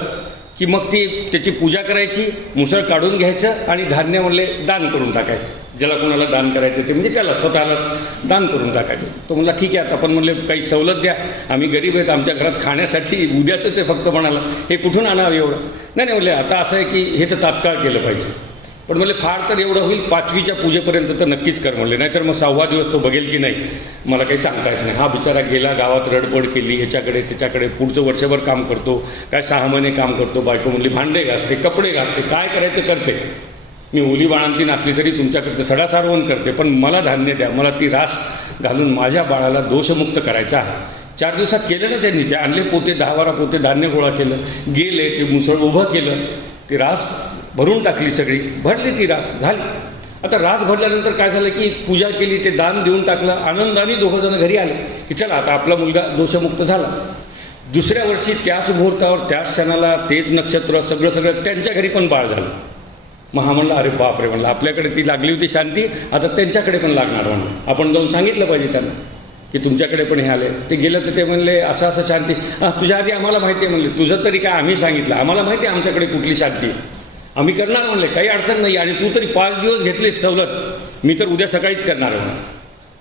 की मग ती त्याची पूजा करायची, मुसळ काढून घ्यायचं आणि धान्य म्हणले दान करून टाकायचं. ज्याला कोणाला दान करायचं ते म्हणजे त्याला स्वतःलाच दान करून टाकायचं. तो म्हणला ठीक आहे. आता पण म्हणले काही सवलत द्या, आम्ही गरीब आहेत, आमच्या घरात खाण्यासाठी उद्याचंच आहे फक्त. म्हणाला हे कुठून आणावं एवढं. नाही म्हणले आता असं आहे की हे तर तात्काळ केलं पाहिजे, पण म्हणले फार तर एवढं होईल 5वीच्या पूजेपर्यंत तर नक्कीच कर म्हणले, नाहीतर मग 6वा दिवस तो बघेल की नाही मला काही सांगता येत नाही. हा बिचारा गेला, गावात रडपड केली, ह्याच्याकडे त्याच्याकडे, पुढचं वर्षभर काम करतो, काय 6 महिने काम करतो. बायको म्हणली भांडे घासते, कपडे घासते, काय करायचं करते, मी ओली बाळांती नसली तरी तुमच्याकडचं सडा सारवण करते, पण मला धान्य द्या, मला ती रास घालून माझ्या बाळाला दोषमुक्त करायचा आहे. 4 दिवसात केलं ना त्यांनी. ते आणले पोते, 10-12 पोते धान्य गोळा केलं, गेले, ते मुसळ उभं केलं, ती रास भरून टाकली, सगळी भरली, ती रास झाली. आता रास भरल्यानंतर काय झालं की पूजा केली, ते दान देऊन टाकलं, आनंदाने दोघंजणं घरी आले की चला आता आपला मुलगा दोषमुक्त झाला. दुसऱ्या वर्षी त्याच मुहूर्तावर, त्याच क्षणाला, तेच नक्षत्र, सगळं त्यांच्या घरी पण बाळ झालं. मग हा म्हणला अरे बापरे, म्हणलं आपल्याकडे ती लागली होती शांती, आता त्यांच्याकडे पण लागणार. म्हणलं आपण जाऊन सांगितलं पाहिजे त्यांना की तुमच्याकडे पण हे आले. ते गेलं तर ते म्हणले असं शांती, तुझ्या आधी आम्हाला माहिती आहे. म्हणले तुझं तरी काय, आम्ही सांगितलं, आम्हाला माहिती आहे आमच्याकडे कुठली शांती आहे, आम्ही करणार. म्हणले काही अडचण नाही, आणि तू तरी 5 दिवस घेतली सवलत, मी तर उद्या सकाळीच करणार आहे.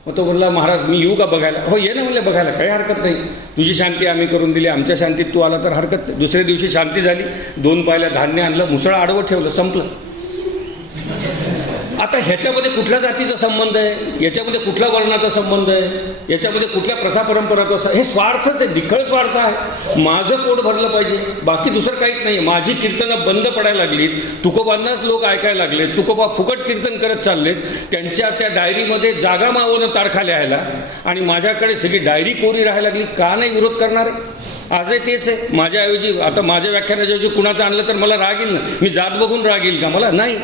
मग तो म्हणला महाराज मी येऊ का बघायला. हो ये ना म्हणले बघायला, काही हरकत नाही, तुझी शांती आम्ही करून दिली, आमच्या शांतीत तू आला तर हरकत नाही. दुसऱ्या दिवशी शांती झाली, 2 पायल्या धान्य आणलं, मुसळ आडवं ठेवलं, संपलं. आता ह्याच्यामध्ये कुठल्या जातीचा संबंध आहे, याच्यामध्ये कुठल्या वर्णाचा संबंध आहे, याच्यामध्ये कुठल्या प्रथा परंपराचा, हे स्वार्थच आहे, निखळ स्वार्थ आहे. माझं पोट भरलं पाहिजे, बाकी दुसरं काहीच नाही. माझी कीर्तनं बंद पडायला लागलीत, तुकोबांनाच लोक ऐकायला लागलेत, तुकोबा फुकट कीर्तन करत चाललेत, त्यांच्या त्या डायरीमध्ये जागा मावून तारखा लिहायला, आणि माझ्याकडे सगळी डायरी कोरी राहायला लागली. का नाही विरोध करणार आहे? आजही तेच आहे. माझ्याऐवजी आता माझ्या व्याख्यानाच्याऐवजी कुणाचं आणलं तर मला राग येईल ना, मी जात बघून राग येईल का मला? नाही.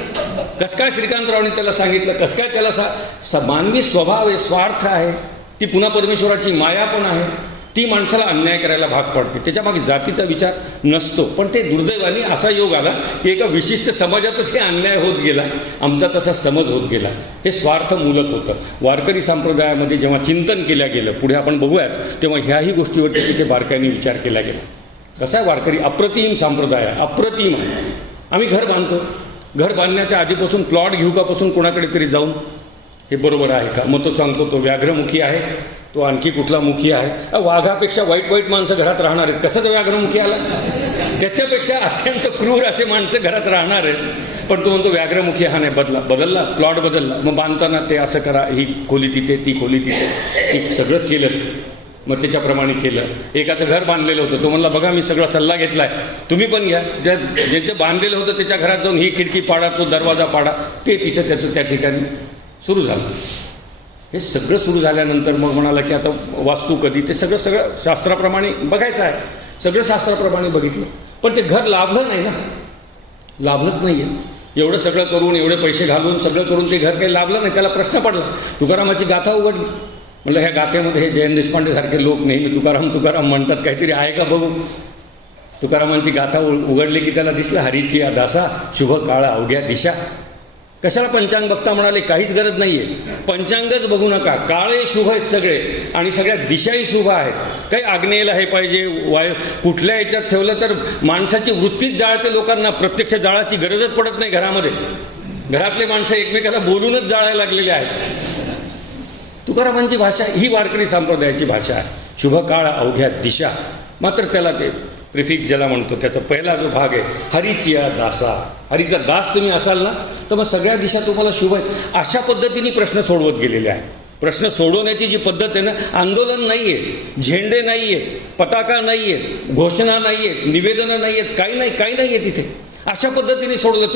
कसं काय श्रीकांतरावने त्याला सांगितलं, कसं काय त्याला मानवी स्वभाव आहे, स्वार्थ आहे, ती पुन्हा परमेश्वराची माया पण आहे, ती माणसाला अन्याय करायला भाग पडते. त्याच्यामागे जातीचा विचार नसतो. पण ते दुर्दैवाने असा योग आला की एका विशिष्ट समाजातच हे अन्याय होत गेला, आमचा तसा समज होत गेला. हे स्वार्थमूलक होतं. वारकरी संप्रदायामध्ये जेव्हा चिंतन केलं गेलं, पुढे आपण बघूयात, तेव्हा ह्याही गोष्टीवरती तिथे बारकाईने विचार केला गेला. कसा आहे वारकरी? अप्रतिम संप्रदाय, अप्रतिम आहे. आम्ही घर बांधतो, घर बांधण्याच्या आधीपासून प्लॉट घेऊ कापासून कोणाकडे तरी जाऊन हे बरोबर आहे का, मग तो सांगतो तो व्याघ्रमुखी आहे, तो आणखी कुठला मुखी आहे. वाघापेक्षा वाईट माणसं घरात राहणार आहेत. कसं तो व्याघ्रमुखी आला? त्याच्यापेक्षा अत्यंत क्रूर असे माणसं घरात राहणार आहेत. पण तो म्हणतो व्याघ्रमुखी हा नाही, बदलला प्लॉट बदलला. मग बांधताना ते असं करा, ही खोली तिथे, ती खोली तिथे, ती सगळं केलं. मग त्याच्याप्रमाणे केलं. एकाचं घर बांधलेलं होतं, तो म्हणला बघा मी सगळा सल्ला घेतला आहे, तुम्ही पण घ्या. ज्यांचं बांधलेलं होतं त्याच्या घरात जाऊन ही खिडकी पाडा, तो दरवाजा पाडा. ते तिचं त्याचं त्या ठिकाणी सुरू झालं. हे सगळं सुरू झाल्यानंतर मग म्हणाला की आता वास्तू कधी, ते सगळं शास्त्राप्रमाणे बघायचं आहे. सगळं शास्त्राप्रमाणे बघितलं, पण ते घर लाभलं नाही ना, लाभलंच नाही आहे. एवढं सगळं करून, एवढे पैसे घालून सगळं करून ते घर काही लाभलं नाही. त्याला प्रश्न पडला. तुकारामाची गाथा उघडली. म्हटलं ह्या गाथेमध्ये हे जयंत देशपांडेसारखे लोक नेहमी तुकाराम तुकाराम म्हणतात, काहीतरी आहे का बघू. तुकारामांची गाथा उघडली की त्याला दिसलं, हरीची या दासा शुभ काळ अवघ्या दिशा. कशाला पंचांग बघता म्हणाले, काहीच गरज नाही आहे. पंचांगच बघू नका, काळे शुभ आहेत सगळे आणि सगळ्या दिशाही शुभ आहेत. काही आग्नेयला हे पाहिजे, वायू कुठल्या याच्यात ठेवलं तर माणसाची वृत्तीच जाळते लोकांना. प्रत्यक्ष जाळाची गरजच पडत नाही घरामध्ये. घरातले माणसं एकमेकाला बोलूनच जाळायला लागलेले आहेत. तुकारामांची भाषा ही वारकरी संप्रदायाची भाषा आहे. शुभ काळ अवघ्या दिशा. मात्र त्याला ते प्रिफिक्स ज्याला म्हणतो त्याचा पहिला जो भाग आहे, हरीची या दासा. हरीचा दास तुम्ही असाल ना तर मग सगळ्या दिशा तुम्हाला शुभ आहेत. अशा पद्धतीने प्रश्न सोडवत गेलेले आहेत. प्रश्न सोडवण्याची जी पद्धत आहे ना, आंदोलन नाही आहे, झेंडे नाही आहेत, पताका नाही आहेत, घोषणा नाही आहेत, निवेदनं नाही आहेत, काही नाही आहे तिथे. अशा पद्धतीने सोडवलं.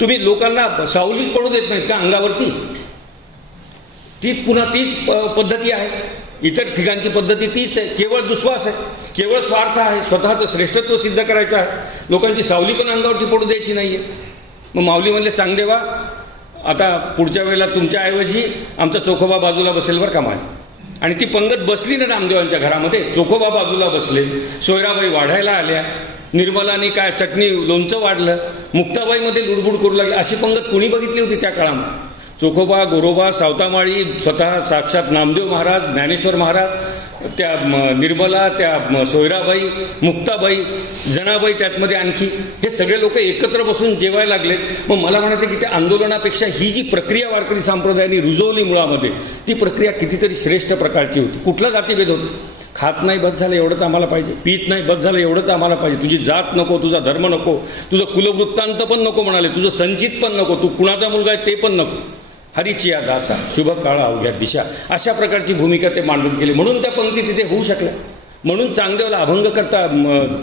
तुम्ही लोकांना सावलीच पडू देत नाहीत का अंगावरती? तीच पद्धती आहे. इतर ठिकाणची पद्धती तीच आहे. केवळ दुस्वास आहे, केवळ स्वार्थ आहे, स्वतःचं श्रेष्ठत्व सिद्ध करायचं आहे. लोकांची सावली पण अंगावरती पडू द्यायची नाही आहे. मग माऊली म्हणले, चांगदेवा आता पुढच्या वेळेला तुमच्याऐवजी आमचा चोखोबा बाजूला बसेल बरं का माने. आणि ती पंगत बसली ना नामदेवांच्या घरामध्ये. चोखोबा बाजूला बसले, सोयराबाई वाढायला आल्या, निर्मलाने काय चटणी लोणचं वाढलं, मुक्ताबाईमध्ये लुडबुड करू लागली. अशी पंगत कोणी बघितली होती त्या काळामध्ये? चोखोबा, गोरोबा, सावतामाळी, स्वतः साक्षात नामदेव महाराज, ज्ञानेश्वर महाराज, त्या निर्मला, त्या सोयराबाई, मुक्ताबाई, जनाबाई, त्यातमध्ये आणखी हे सगळे लोक एकत्र बसून जेवायला लागलेत. मग मला म्हणायचं की त्या आंदोलनापेक्षा ही जी प्रक्रिया वारकरी संप्रदायाने रुजवली मुळामध्ये, ती प्रक्रिया कितीतरी श्रेष्ठ प्रकारची होती. कुठला जातीभेद होतो? खात नाही बस झालं एवढंच आम्हाला पाहिजे, पीत नाही बस झालं एवढंच आम्हाला पाहिजे, तुझी जात नको, तुझा धर्म नको, तुझं कुलवृत्तांत पण नको म्हणाले, तुझं संचित पण नको, तू कुणाचा मुलगा आहे ते पण नको. हरीची या दासा शुभ काळ अवघ्या दिशा. अशा प्रकारची भूमिका ते मांडून केली. म्हणून त्या पंक्ती तिथे होऊ शकल्या. म्हणून चांगदेवाला अभंग करता,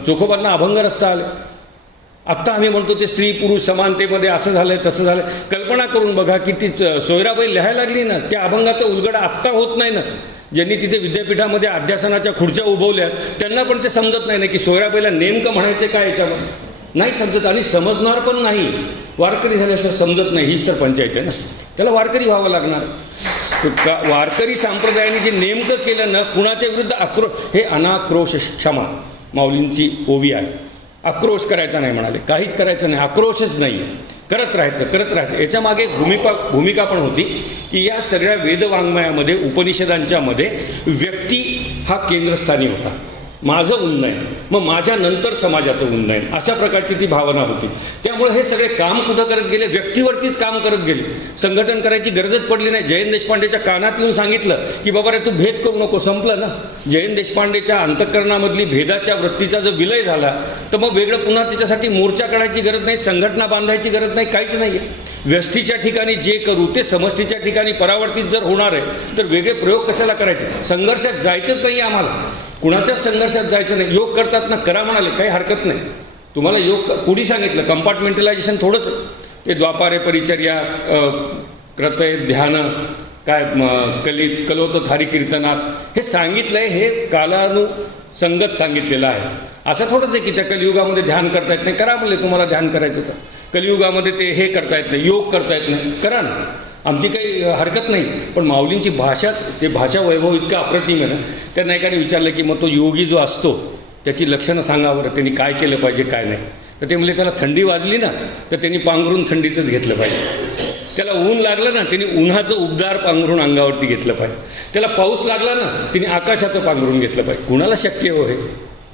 चोखोबांना अभंग रस्ता आले. आत्ता आम्ही म्हणतो ते स्त्री पुरुष समानतेमध्ये असं झालं तसं झालं. कल्पना करून बघा की ती सोयराबाई लिहायला लागली ना, त्या अभंगाचा उलगडा आत्ता होत नाही ना. ज्यांनी तिथे विद्यापीठामध्ये अध्यासनाच्या खुर्च्या उभवल्या त्यांना पण ते समजत नाही ना की सोयराबाईला नेमकं म्हणायचं काय याच्यामध्ये. नाही समजत आणि समजणार पण नाही. वारकरी झाल्याशिवाय समजत नाही. हीच तर पंचायत आहे ना. त्याला वारकरी व्हावं लागणार. वारकरी संप्रदायाने जे नेमकं केलं ना, कुणाच्या विरुद्ध हे अनाक्रोश क्षमा माऊलींची ओवी आहे. आक्रोश करायचा नाही म्हणाले, काहीच करायचं नाही, आक्रोशच नाही, करत राहायचं. याच्या मागे भूमिका पण होती की या सगळ्या वेदवाङ्मयामध्ये, उपनिषदांच्यामध्ये व्यक्ती हा केंद्रस्थानी होता. माझं उन्नयन, मग माझ्या नंतर समाजाचं उन्नयन, अशा प्रकारची ती भावना होती. त्यामुळे हे सगळे काम कुठं करत गेले? व्यक्तीवरतीच काम करत गेले. संघटन करायची गरजच पडली नाही. जयंत देशपांडेच्या कानात येऊन सांगितलं की बाबा रे तू भेद करू नको, संपलं ना. जयंत देशपांडेच्या अंतःकरणामधली भेदाच्या वृत्तीचा जो विलय झाला तर मग वेगळं पुन्हा त्याच्यासाठी मोर्चा काढायची गरज नाही, संघटना बांधायची गरज नाही, काहीच नाही आहे. व्यष्टीच्या ठिकाणी जे करू ते समष्टीच्या ठिकाणी परावर्तित जर होणार आहे तर वेगळे प्रयोग कशाला करायचे? संघर्षात जायचंच नाही आम्हाला, कुणाच्याच संघर्षात जायचं नाही. योग करतात ना, करा म्हणाले, काही हरकत नाही. तुम्हाला योग कुणी सांगितलं? कंपार्टमेंटलायझेशन थोडंच. ते द्वापारे परिचर्या, क्रतय, ध्यान, काय कलोत थारी कीर्तनात हे सांगितलंय, हे कालानुसंगत सांगितलेलं आहे. असं थोडंच आहे की त्या कलियुगामध्ये ध्यान करता येत नाही, करा म्हणले. तुम्हाला ध्यान करायचं तर कलियुगामध्ये ते हे करता येत नाही, योग करता येत नाही, करा ना, आमची काही हरकत नाही. पण माऊलींची भाषाच, ते भाषा वैभव इतकं अप्रतिम आहे ना. त्यांना एकाने विचारलं की मग तो योगी जो असतो त्याची लक्षणं सांगावं, त्यांनी काय केलं पाहिजे काय नाही. तर ते म्हणले त्याला थंडी वाजली ना तर त्यांनी पांघरून थंडीचंच घेतलं पाहिजे. त्याला ऊन लागलं ना त्यांनी उन्हाचं उबदार पांघरून अंगावरती घेतलं पाहिजे. त्याला पाऊस लागला ना तिने आकाशाचं पांघरून घेतलं पाहिजे. कुणाला शक्य हो हे?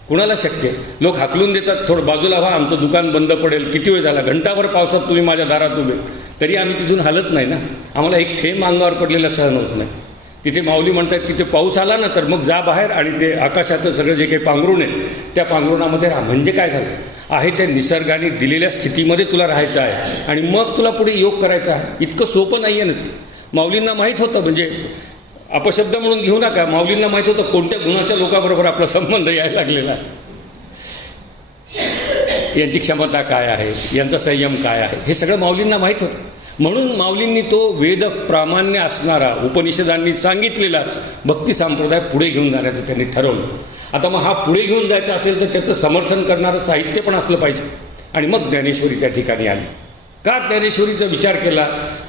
कुणाला शक्य? लोक हाकलून देतात, थोडं बाजूला व्हा, आमचं दुकान बंद पडेल. किती वेळ झाला? घंटाभर पावसात तुम्ही माझ्या दारात उभे, तरी आम्ही तिथून हलत नाही ना. आम्हाला एक थेंब अंगावर पडलेला सहन होत नाही. तिथे माऊली म्हणतात की ते पाऊस आला ना तर मग जा बाहेर आणि ते आकाशाचं सगळं जे काही पांघरून आहे त्या पांघरुणामध्ये राहा. म्हणजे काय झालं आहे? त्या निसर्गाने दिलेल्या स्थितीमध्ये तुला राहायचं आहे आणि मग तुला पुढे योग करायचा आहे. इतकं सोपं नाही आहे ना ते. माऊलींना माहीत होतं, म्हणजे अपशब्द म्हणून घेऊ नका, माऊलींना माहीत होतं कोणत्या गुणाच्या लोकांबरोबर आपला संबंध यायला लागलेला आहे, यांची क्षमता काय आहे, यांचा संयम काय आहे, हे सगळं माऊलींना माहीत होतं. म्हणून माऊलींनी तो वेद प्रामाण्य असणारा, उपनिषदांनी सांगितलेलाच भक्ती संप्रदाय पुढे घेऊन जाण्याचं त्यांनी ठरवलं. आता मग हा पुढे घेऊन जायचा असेल तर त्याचं समर्थन करणारं साहित्य पण असलं पाहिजे. आणि मग ज्ञानेश्वरी त्या ठिकाणी आली. का ज्ञानेश्वरीचा विचार केला,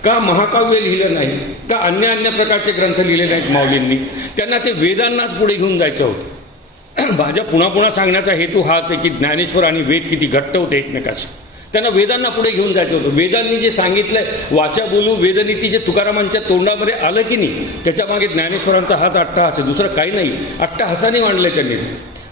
का महाकाव्य लिहिलं नाही, का अन्य प्रकारचे ग्रंथ लिहिले नाहीत माऊलींनी? त्यांना ते वेदांनाच पुढे घेऊन जायचं होतं. माझ्या पुन्हा सांगण्याचा हेतू हाच आहे की ज्ञानेश्वर आणि वेद किती घट्ट होते एकमेकाशी. त्यांना वेदांना पुढे घेऊन जायचं होतं. वेदांनी जे सांगितलंय, वाचा बोलू वेदनीती, जे तुकारामांच्या तोंडामध्ये आलं की नाही, त्याच्यामागे ज्ञानेश्वरांचा हाच अट्टहास आहे, दुसरं काही नाही. अट्टहासाने मांडलंय त्यांनी.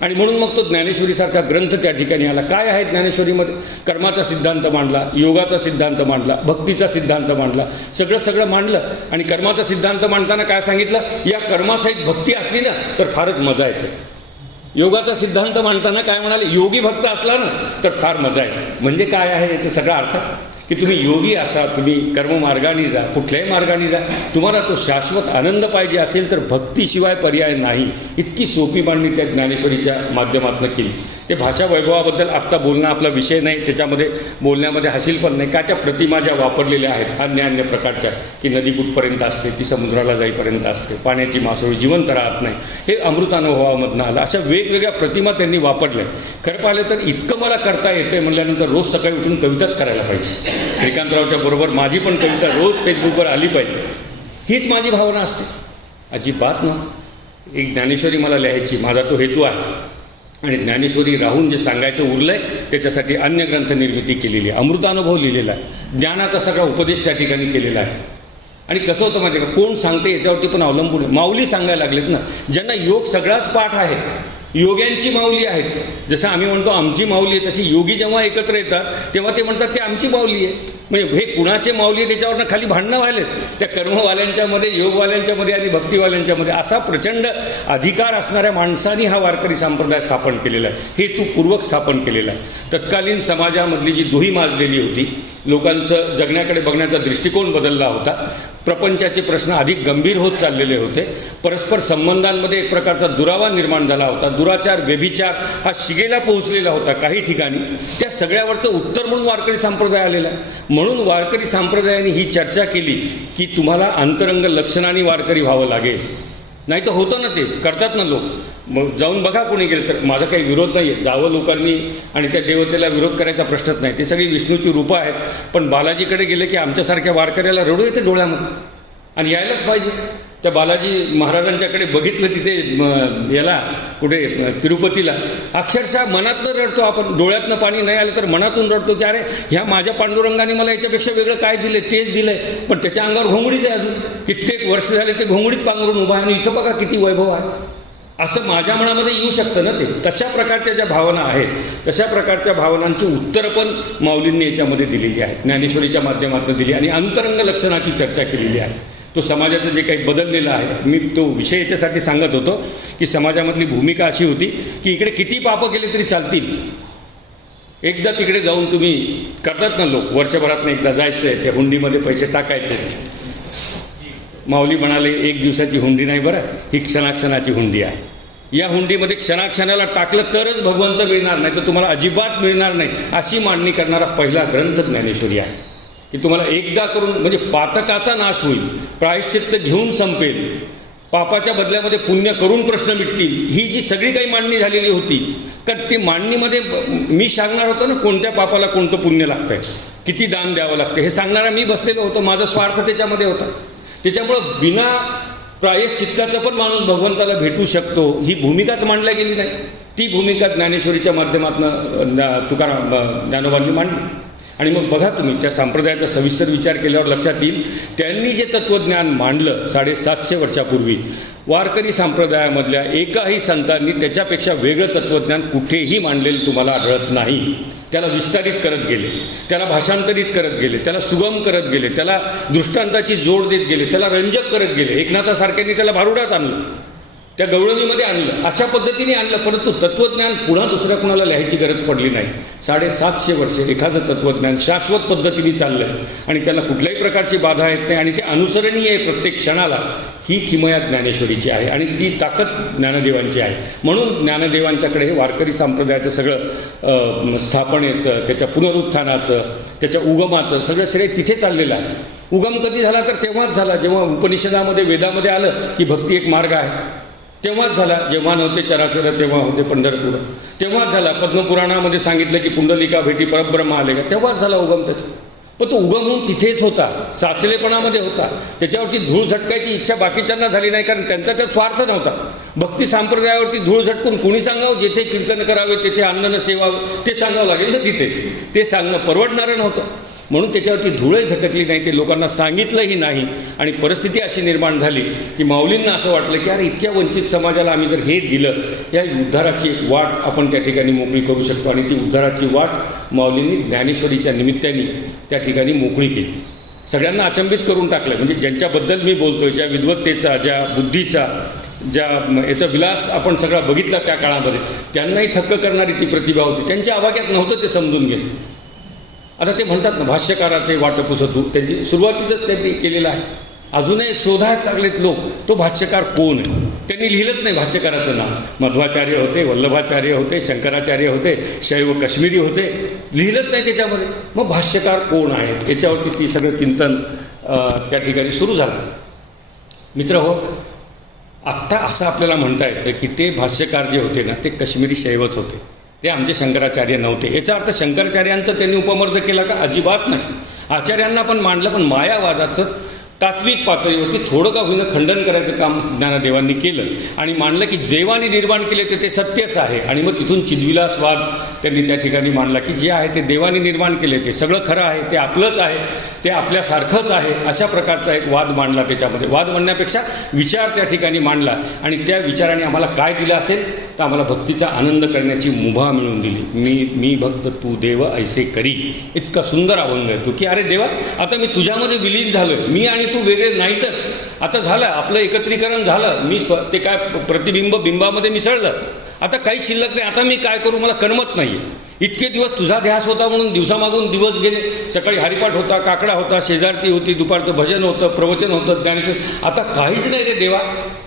आणि म्हणून मग तो ज्ञानेश्वरीसारखा ग्रंथ त्या ठिकाणी आला. काय आहे ज्ञानेश्वरीमध्ये? कर्माचा सिद्धांत मांडला, योगाचा सिद्धांत मांडला, भक्तीचा सिद्धांत मांडला, सगळं मांडलं. आणि कर्माचा सिद्धांत मांडताना काय सांगितलं? या कर्मासहित भक्ती असली ना तर फारच मजा येते. योगाचा सिद्धांत मांडताना काय म्हणाले? योगी भक्त असला ना तर फार मजा येते. म्हणजे काय आहे याचा सगळा अर्थ? की तुम्ही योगी असा, तुम्ही कर्ममार्गाने जा, कुठल्याही मार्गाने जा, तुम्हाला तो शाश्वत आनंद पाहिजे असेल तर भक्तीशिवाय पर्याय नाही. इतकी सोपी मांडणी त्या ज्ञानेश्वरीच्या माध्यमातून केली. ते भाषा वैभवाबद्दल आत्ता बोलणं आपला विषय नाही, त्याच्यामध्ये बोलण्यामध्ये हसील पण नाही. का त्या प्रतिमा ज्या वापरलेल्या आहेत अन्य प्रकारच्या, की नदी कुठपर्यंत असते, ती समुद्राला जाईपर्यंत असते, पाण्याची मासोळी जिवंत राहत नाही, हे अमृतानुभवामधनं आलं. अशा वेगवेगळ्या प्रतिमा त्यांनी वापरल्या. खरं पाहिलं तर इतकं मला करता येतं म्हणल्यानंतर रोज सकाळी उठून कविताच करायला पाहिजे. श्रीकांतरावच्या बरोबर माझी पण कविता रोज फेसबुकवर आली पाहिजे, हीच माझी भावना असते. अजिबात ना एक ज्ञानेश्वरी मला लिहायची, माझा तो हेतू आहे. आणि ज्ञानेश्वरी राहून जे सांगायचं उरलंय त्याच्यासाठी अन्य ग्रंथ निर्मिती केलेली आहे, अमृतानुभव लिहिलेला आहे, ज्ञानाचा सगळा उपदेश त्या ठिकाणी केलेला आहे. आणि कसं होतं माहिती आहे का, कोण सांगते याच्यावरती पण अवलंबून आहे. माऊली सांगायला लागलेत ना, ज्यांना योग सगळाच पाठ आहे, योग्यांची माऊली आहेत. जसं आम्ही म्हणतो आमची माऊली आहे, तशी योगी जेव्हा एकत्र येतात तेव्हा ते म्हणतात ते आमची माऊली आहे. म्हणजे हे कुणाचे माऊली आहे त्याच्यावरनं खाली भांडणं व्हायले, त्या कर्मवाल्यांच्यामध्ये, योगवाल्यांच्यामध्ये आणि भक्तिवाल्यांच्यामध्ये. असा प्रचंड अधिकार असणाऱ्या माणसांनी हा वारकरी संप्रदाय स्थापन केलेला आहे, हेतुपूर्वक स्थापन केलेला आहे. तत्कालीन समाजामधली जी दुही माजलेली होती, लोकांचं जगण्याकडे बघण्याचा दृष्टिकोन बदलला होता, प्रपंचाचे प्रश्न अधिक गंभीर होत चाललेले होते, परस्पर संबंधांमध्ये एक प्रकारचा दुरावा निर्माण झाला होता, दुराचार व्यभिचार हा शिगेला पोहोचलेला होता काही ठिकाणी. त्या सगळ्यावरचं उत्तर म्हणून वारकरी संप्रदाय आलेला आहे. म्हणून वारकरी संप्रदायाने ही चर्चा केली की तुम्हाला अंतरंग लक्षणाने वारकरी व्हावं लागेल. नाही तर होतं ना, ते करतात ना लोक. मग जाऊन बघा कोणी गेलं तर, माझा काही विरोध नाही आहे, जावं लोकांनी आणि त्या देवतेला विरोध करायचा प्रश्नच नाही, ते सगळी विष्णूची रूपं आहेत. पण बालाजीकडे गेले की आमच्यासारख्या वारकऱ्याला रडू येते डोळ्यामध्ये, आणि यायलाच पाहिजे. त्या बालाजी महाराजांच्याकडे बघितलं तिथे याला कुठे तिरुपतीला, अक्षरशः मनातनं रडतो आपण. डोळ्यातनं पाणी नाही आलं तर मनातून रडतो की अरे ह्या माझ्या पांडुरंगाने मला याच्यापेक्षा वेगळं काय दिलं, तेच दिलंय. पण त्याच्या अंगावर घोंगडीच आहे, अजून कित्येक वर्ष झाले ते घोंगडीत पांघरून उभा आहे, आणि इथं बघा किती वैभव आहे. असं माझ्या मनामध्ये येऊ शकतं ना ते. तशा प्रकारच्या ज्या भावना आहेत, तशा प्रकारच्या भावनांची उत्तरं पण माऊलींनी याच्यामध्ये दिलेली आहेत, ज्ञानेश्वरीच्या माध्यमातून दिली, आणि अंतरंग लक्षणाची चर्चा केलेली आहे. तो समाजाचं जे काही बदललेलं आहे, मी तो विषय याच्यासाठी सांगत होतो की समाजामधली भूमिका अशी होती की इकडे किती पापं केले तरी चालतील, एकदा तिकडे जाऊन तुम्ही करतात ना लोक, वर्षभरातनं एकदा जायचं आहे, त्या हुंडीमध्ये पैसे टाकायचे. माऊली म्हणाले एक दिवसाची हुंडी नाही बरं, ही क्षणाक्षणाची हुंडी आहे. या हुंडीमध्ये क्षणाक्षणाला टाकलं तरच भगवंत मिळणार, नाही तर तुम्हाला अजिबात मिळणार नाही. अशी मांडणी करणारा पहिला ग्रंथ ज्ञानेश्वरी आहे की तुम्हाला एकदा करून म्हणजे पातकाचा नाश होईल, प्रायश्चित्त घेऊन संपेल, पापाच्या बदल्यामध्ये पुण्य करून प्रश्न मिटतील. ही जी सगळी काही मांडणी झालेली होती, तर ती मांडणीमध्ये मी सांगणार होतो ना कोणत्या पापाला कोणतं पुण्य लागतंय, किती दान द्यावं लागतं, हे सांगणारा मी बसलेलो होतो. माझा स्वार्थ त्याच्यामध्ये होता. त्याच्यामुळं बिना प्रायश्चित्ताचं पण माणूस भगवंताला भेटू शकतो, ही भूमिकाच मांडल्या गेली नाही. ती भूमिका ज्ञानेश्वरीच्या माध्यमातून तुकाराम ज्ञानोबांनी मांडली. आणि मग बघा तुम्ही त्या संप्रदायाचा सविस्तर विचार केल्यावर लक्षात येईल, त्यांनी जे तत्त्वज्ञान मांडलं 750 वर्षापूर्वी, वारकरी संप्रदायामधल्या एकाही संतांनी त्याच्यापेक्षा वेगळं तत्त्वज्ञान कुठेही मांडलेलं तुम्हाला आढळत नाही. त्याला विस्तारित करत गेले, त्याला भाषांतरित करत गेले, त्याला सुगम करत गेले, त्याला दृष्टांताची जोड देत गेले, त्याला रंजक करत गेले. एकनाथासारख्यांनी त्याला भारुडात आणलं, त्या गवळणीमध्ये आणलं, अशा पद्धतीने आणलं. परंतु तत्त्वज्ञान पुन्हा दुसऱ्या कुणाला लिहायची गरज पडली नाही. 750 वर्षे एखादं तत्त्वज्ञान शाश्वत पद्धतीने चाललं आणि त्याला कुठल्याही प्रकारची बाधा येत नाही, आणि ते अनुसरणीय आहे प्रत्येक क्षणाला. ही किमया ज्ञानेश्वरीची आहे, आणि ती ताकद ज्ञानदेवांची आहे. म्हणून ज्ञानदेवांच्याकडे हे वारकरी संप्रदायाचं सगळं स्थापनेचं, त्याच्या पुनरुत्थानाचं, त्याच्या उगमाचं सगळं श्रेय तिथे चाललेलं आहे. उगम कधी झाला तर तेव्हाच झाला जेव्हा उपनिषदामध्ये, वेदामध्ये आलं की भक्ती एक मार्ग आहे. तेव्हाच झाला. जेव्हा नव्हते चराचर तेव्हा होते पंढरपूर. तेव्हाच झाला. पद्मपुराणामध्ये सांगितलं की पुंडलिका भेटी परब्रह्म आले का, तेव्हाच झाला उगम त्याचा. पण तो उगम म्हणून तिथेच होता, साचलेपणामध्ये होता. त्याच्यावरती धूळ झटकायची इच्छा बाकीच्यांना झाली नाही, कारण त्यांचा त्यात स्वार्थ नव्हता. भक्ती संप्रदायावरती धूळ झटकून कोणी सांगावं जेथे कीर्तन करावे तेथे अन्न सेवावे ते सांगावं लागेल ना, तिथे ते सांगणं परवडणारं नव्हतं. म्हणून त्याच्यावरती धूळही झटकली नाही, ते लोकांना सांगितलंही नाही. आणि परिस्थिती अशी निर्माण झाली की माऊलींना असं वाटलं की अरे इतक्या वंचित समाजाला आम्ही जर हे दिलं, या उद्धाराची एक वाट आपण त्या ठिकाणी मोकळी करू शकतो. आणि ती उद्धाराची वाट माऊलींनी ज्ञानेश्वरीच्या निमित्ताने त्या ठिकाणी मोकळी केली. सगळ्यांना अचंबित करून टाकलं. म्हणजे ज्यांच्याबद्दल मी बोलतोय, ज्या विद्वत्तेचा, ज्या बुद्धीचा, ज्या याचा विलास आपण सगळा बघितला त्या काळामध्ये, त्यांनाही थक्क करणारी ती प्रतिभा होती. त्यांच्या आवाक्यात नव्हतं ते समजून गेलं. आता ते म्हणतात ना, भाष्यकारा ते वाटपुसतू, त्यांची सुरुवातीतच त्यांनी केलेलं आहे. अजूनही शोधायला लागलेत लोक, तो भाष्यकार कोण आहे. त्यांनी लिहिलंच नाही भाष्यकाराचं नाव. मध्वाचार्य होते, वल्लभाचार्य होते, शंकराचार्य होते, शैव काश्मीरी होते, लिहिलंच नाही त्याच्यामध्ये. मग भाष्यकार कोण आहेत याच्यावरती ती सगळं चिंतन त्या ठिकाणी सुरू झालं. मित्र हो, आत्ता असं आपल्याला म्हणता येतं की ते भाष्यकार जे होते ना, ते काश्मीरी शैवच होते, ते आमचे शंकराचार्य नव्हते. याचा अर्थ शंकराचार्यांचं त्यांनी उपमर्द केला का? अजिबात नाही. आचार्यांना पण मांडलं, पण मायावादाचं तात्विक पातळीवरती थोडं का होईना खंडन करायचं काम ज्ञानदेवांनी केलं आणि मांडलं की देवाने निर्माण केले तर ते सत्यच आहे. आणि मग तिथून चिद्विलासवाद त्यांनी त्या ठिकाणी मांडला की जे आहे ते देवाने निर्माण केले, ते सगळं खरं आहे, ते आपलंच आहे, ते आपल्यासारखंच आहे. अशा प्रकारचा एक वाद मांडला. त्याच्यामध्ये वाद म्हणण्यापेक्षा विचार त्या ठिकाणी मांडला. आणि त्या विचाराने आम्हाला काय दिलं असेल तर आम्हाला भक्तीचा आनंद करण्याची मुभा मिळवून दिली. मी भक्त तू देव ऐसे करी, इतका सुंदर अभंग आहे तो की अरे देवा, आता मी तुझ्यामध्ये विलीन झालोय. मी आणि तू वेगळे नाहीतच, आता झालं आपलं एकत्रीकरण झालं. मी ते काय प्रतिबिंब बिंबामध्ये मिसळलं, आता काही शिल्लक नाही. आता मी काय करू, मला करमत नाही. इतके दिवस तुझा ध्यास होता म्हणून दिवसामागून दिवस गेले. सकाळी हरिपाठ होता, काकडा होता, शेजारती होती, दुपारचं भजन होतं, प्रवचन होतं, ज्ञानेश्वर. आता काहीच नाही रे देवा.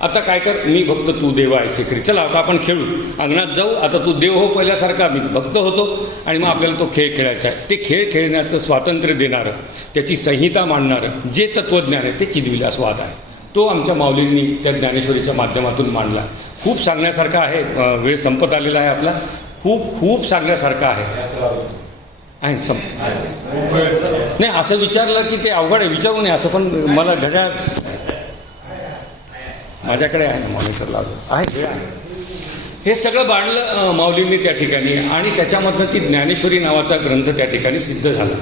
आता काय कर, मी भक्त तू देवा ऐसे करी. चला आता आपण खेळू, अंगणात जाऊ. आता तू देव हो पहिल्यासारखा, मी भक्त होतो. आणि मग आपल्याला तो खेळ खेळायचा आहे. ते खेळ खेळण्याचं स्वातंत्र्य देणारं, त्याची संहिता मांडणारं जे तत्त्वज्ञान आहे ते चिद्विलासवाद आहे. तो आमच्या माऊलींनी त्या ज्ञानेश्वरीच्या माध्यमातून मांडला. खूप सांगण्यासारखा आहे. वेळ संपत आलेला आहे आपला. खूप सांगण्यासारखं आहे. नाही असं विचारलं की ते अवघड आहे, विचारू नये असं. पण मला घड्याळ माझ्याकडे आहे ना, मॉनिटर लावलं आहे, वेळ आहे. हे सगळं मांडलं माऊलींनी त्या ठिकाणी. आणि त्याच्यामधनं ती ज्ञानेश्वरी नावाचा ग्रंथ त्या ठिकाणी सिद्ध झाला.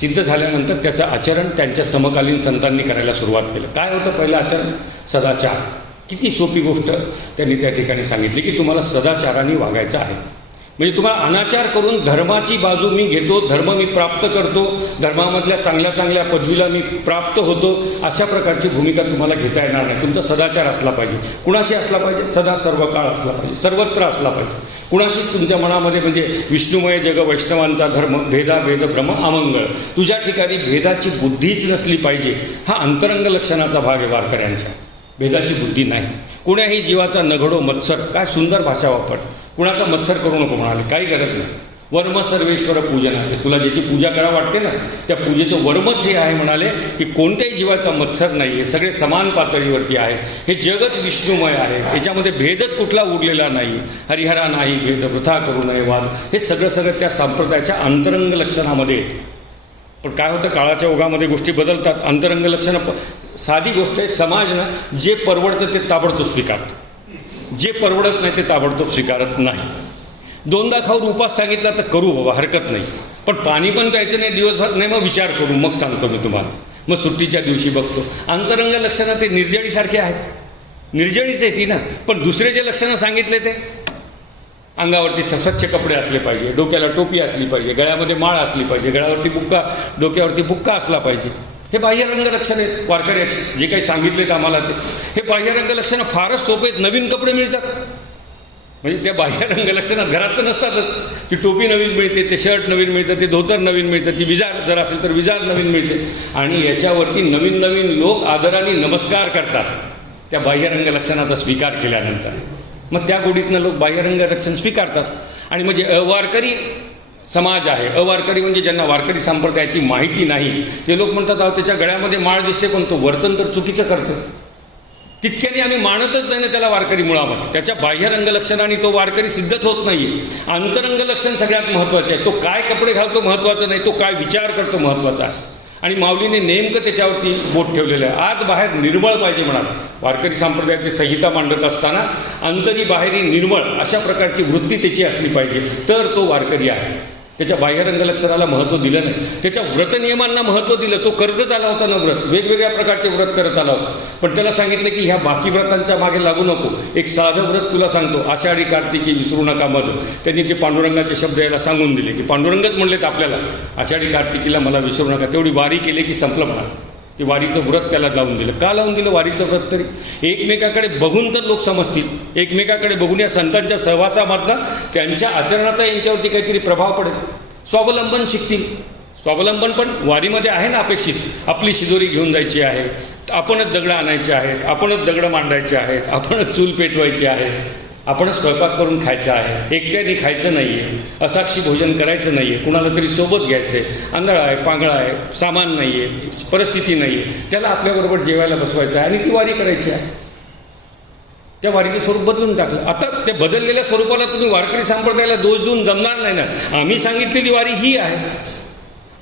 सिद्ध झाल्यानंतर त्याचं आचरण त्यांच्या समकालीन संतांनी करायला सुरुवात केलं. काय होतं पहिलं आचरण? सदाचार. किती सोपी गोष्ट त्यांनी त्या ठिकाणी सांगितली की तुम्हाला सदाचाराने वागायचं आहे. म्हणजे तुम्हाला अनाचार करून धर्माची बाजू मी घेतो, धर्म मी प्राप्त करतो, धर्मामधल्या चांगल्या चांगल्या पदवीला मी प्राप्त होतो, अशा प्रकारची भूमिका तुम्हाला घेता येणार नाही. तुमचा सदाचार असला पाहिजे. कुणाशी असला पाहिजे? सदा सर्व काळ असला पाहिजे, सर्वत्र असला पाहिजे. कुणाशीच तुमच्या मनामध्ये म्हणजे विष्णुमय जग वैष्णवांचा धर्म भेदाभेद भ्रम अमंगळ, तुझ्या ठिकाणी भेदाची बुद्धीच नसली पाहिजे. हा अंतरंग लक्षणाचा भाग आहे वारकऱ्यांच्या. भेदाची बुद्धी नाही. कुणाही जीवाचा नघडो मत्सर, काय सुंदर भाषा वापर. कुणाचा मत्सर करू नको म्हणाले, काही गरज नाही. वर्म सर्वेश्वर पूजनाचे, तुला ज्याची पूजा करा वाटते ना, त्या पूजेचं वर्मच हे आहे म्हणाले की कोणत्याही जीवाचा मत्सर नाही आहे, सगळे समान पातळीवरती आहे. हे जगच विष्णुमय आहे, याच्यामध्ये भेदच कुठला उरलेला नाही. हरिहरा नाही भेद, वृथा करू नये वाद, हे सगळं त्या संप्रदायाच्या अंतरंग लक्षणामध्ये येते. पण काय होतं, काळाच्या ओघामध्ये गोष्टी बदलतात. अंतरंग लक्षणं साधी गोष्ट आहे. समाज ना जे परवडतं ते ताबडतोब स्वीकारतो, जे परवडत नाही ते ताबडतोब स्वीकारत नाही. दोनदा खाऊन उपास सांगितला तर करू बाबा, हरकत नाही. पण पाणी पण प्यायचं नाही दिवसभर, नाही मग विचार करू, मग सांगतो मी तुम्हाला, मग सुट्टीच्या दिवशी बघतो. अंतरंग लक्षणं ते निर्जळीसारखे आहेत, निर्जळीच आहे ती ना. पण दुसरे जे लक्षणं सांगितले ते अंगावरती स्वच्छ कपडे असले पाहिजे, डोक्याला टोपी असली पाहिजे, गळ्यामध्ये माळ असली पाहिजे, गळ्यावरती बुक्का, डोक्यावरती बुक्का असला पाहिजे. हे बाह्यरंग लक्षण आहेत वारकऱ्याचे, जे काही सांगितलेत आम्हाला ते. हे बाह्यरंग लक्षणं फारच सोपे आहेत. नवीन कपडे मिळतात म्हणजे त्या बाह्यरंग लक्षणात घरात तर नसतातच. ती टोपी नवीन मिळते, ते शर्ट नवीन मिळतं, ते धोतर नवीन मिळतं, ती विजार जर असेल तर विजार नवीन मिळते. आणि याच्यावरती नवीन नवीन लोक आदराने नमस्कार करतात त्या बाह्यरंग लक्षणाचा स्वीकार केल्यानंतर. मग त्या गोडीतनं लोक बाह्यरंग लक्षण स्वीकारतात. आणि म्हणजे अवारकरी समाज आहे. अवारकरी म्हणजे ज्यांना वारकरी संप्रदायाची माहिती नाही, ते लोक म्हणतात अहो त्याच्या गळ्यामध्ये माळ दिसते पण तो वर्तन तर चुकीचं करतो. तितक्याने आम्ही मानतच नाही ना त्याला वारकरी मुळामध्ये. त्याच्या बाह्य रंगलक्षणाने तो वारकरी सिद्धच होत नाही आहे. अंतरंग लक्षण सगळ्यात महत्त्वाचे आहे. तो काय कपडे घालतो महत्त्वाचं नाही, तो काय विचार करतो महत्त्वाचा आहे. आणि माऊलीने नेमकं त्याच्यावरती बोट ठेवलेलं आहे. आत बाहेर निर्मळ पाहिजे म्हणा. वारकरी संप्रदायाची संहिता मांडत असताना अंतरी बाहेरी निर्मळ अशा प्रकारची वृत्ती त्याची असली पाहिजे, तर तो वारकरी आहे. त्याच्या बाह्य रंगलक्षणाला महत्त्व दिलं नाही, त्याच्या व्रतनियमांना महत्त्व दिलं. तो करतच आला होता ना व्रत, वेगवेगळ्या प्रकारचे व्रत करत आला होता. पण त्याला सांगितलं की ह्या बाकी व्रतांच्या मागे लागू नको, एक साधं व्रत तुला सांगतो, आषाढी कार्तिकी विसरू नका मध. त्यांनी ते पांडुरंगाचे शब्द याला सांगून दिले की पांडुरंगच म्हणलेत आपल्याला आषाढी कार्तिकीला मला विसरू नका. तेवढी वारी केली की संपलं म्हणा. ते वारीचं व्रत त्याला लावून दिलं. का लावून दिलं वारीचं व्रत? तरी एकमेकाकडे बघून तर लोक समजतील, एकमेकाकडे बघून या संतांच्या सहवासामधनं त्यांच्या आचरणाचा यांच्यावरती काहीतरी प्रभाव पडेल, स्वावलंबन शिकतील. स्वावलंबन पण वारीमध्ये आहे ना अपेक्षित. आपली शिदोरी घेऊन जायची आहे, आपणच दगडं आणायचे आहेत, आपणच दगडं मांडायचे आहेत, आपणच चूल पेटवायची आहे, आपणच स्वयंपाक करून खायचा आहे, एकट्याने खायचं नाही आहे, असाक्षी भोजन करायचं नाही आहे, कुणाला तरी सोबत घ्यायचं आहे. आंधळा आहे, पांगळा आहे, सामान नाही आहे, परिस्थिती नाही आहे, त्याला आपल्याबरोबर जेवायला बसवायचं आहे आणि ती वारी करायची आहे. त्या वारीचं स्वरूप बदलून टाकलं. आता त्या बदललेल्या स्वरूपाला तुम्ही वारकरी संप्रदायाला दोष देऊन जमणार नाही ना. आम्ही सांगितलेली वारी ही आहे.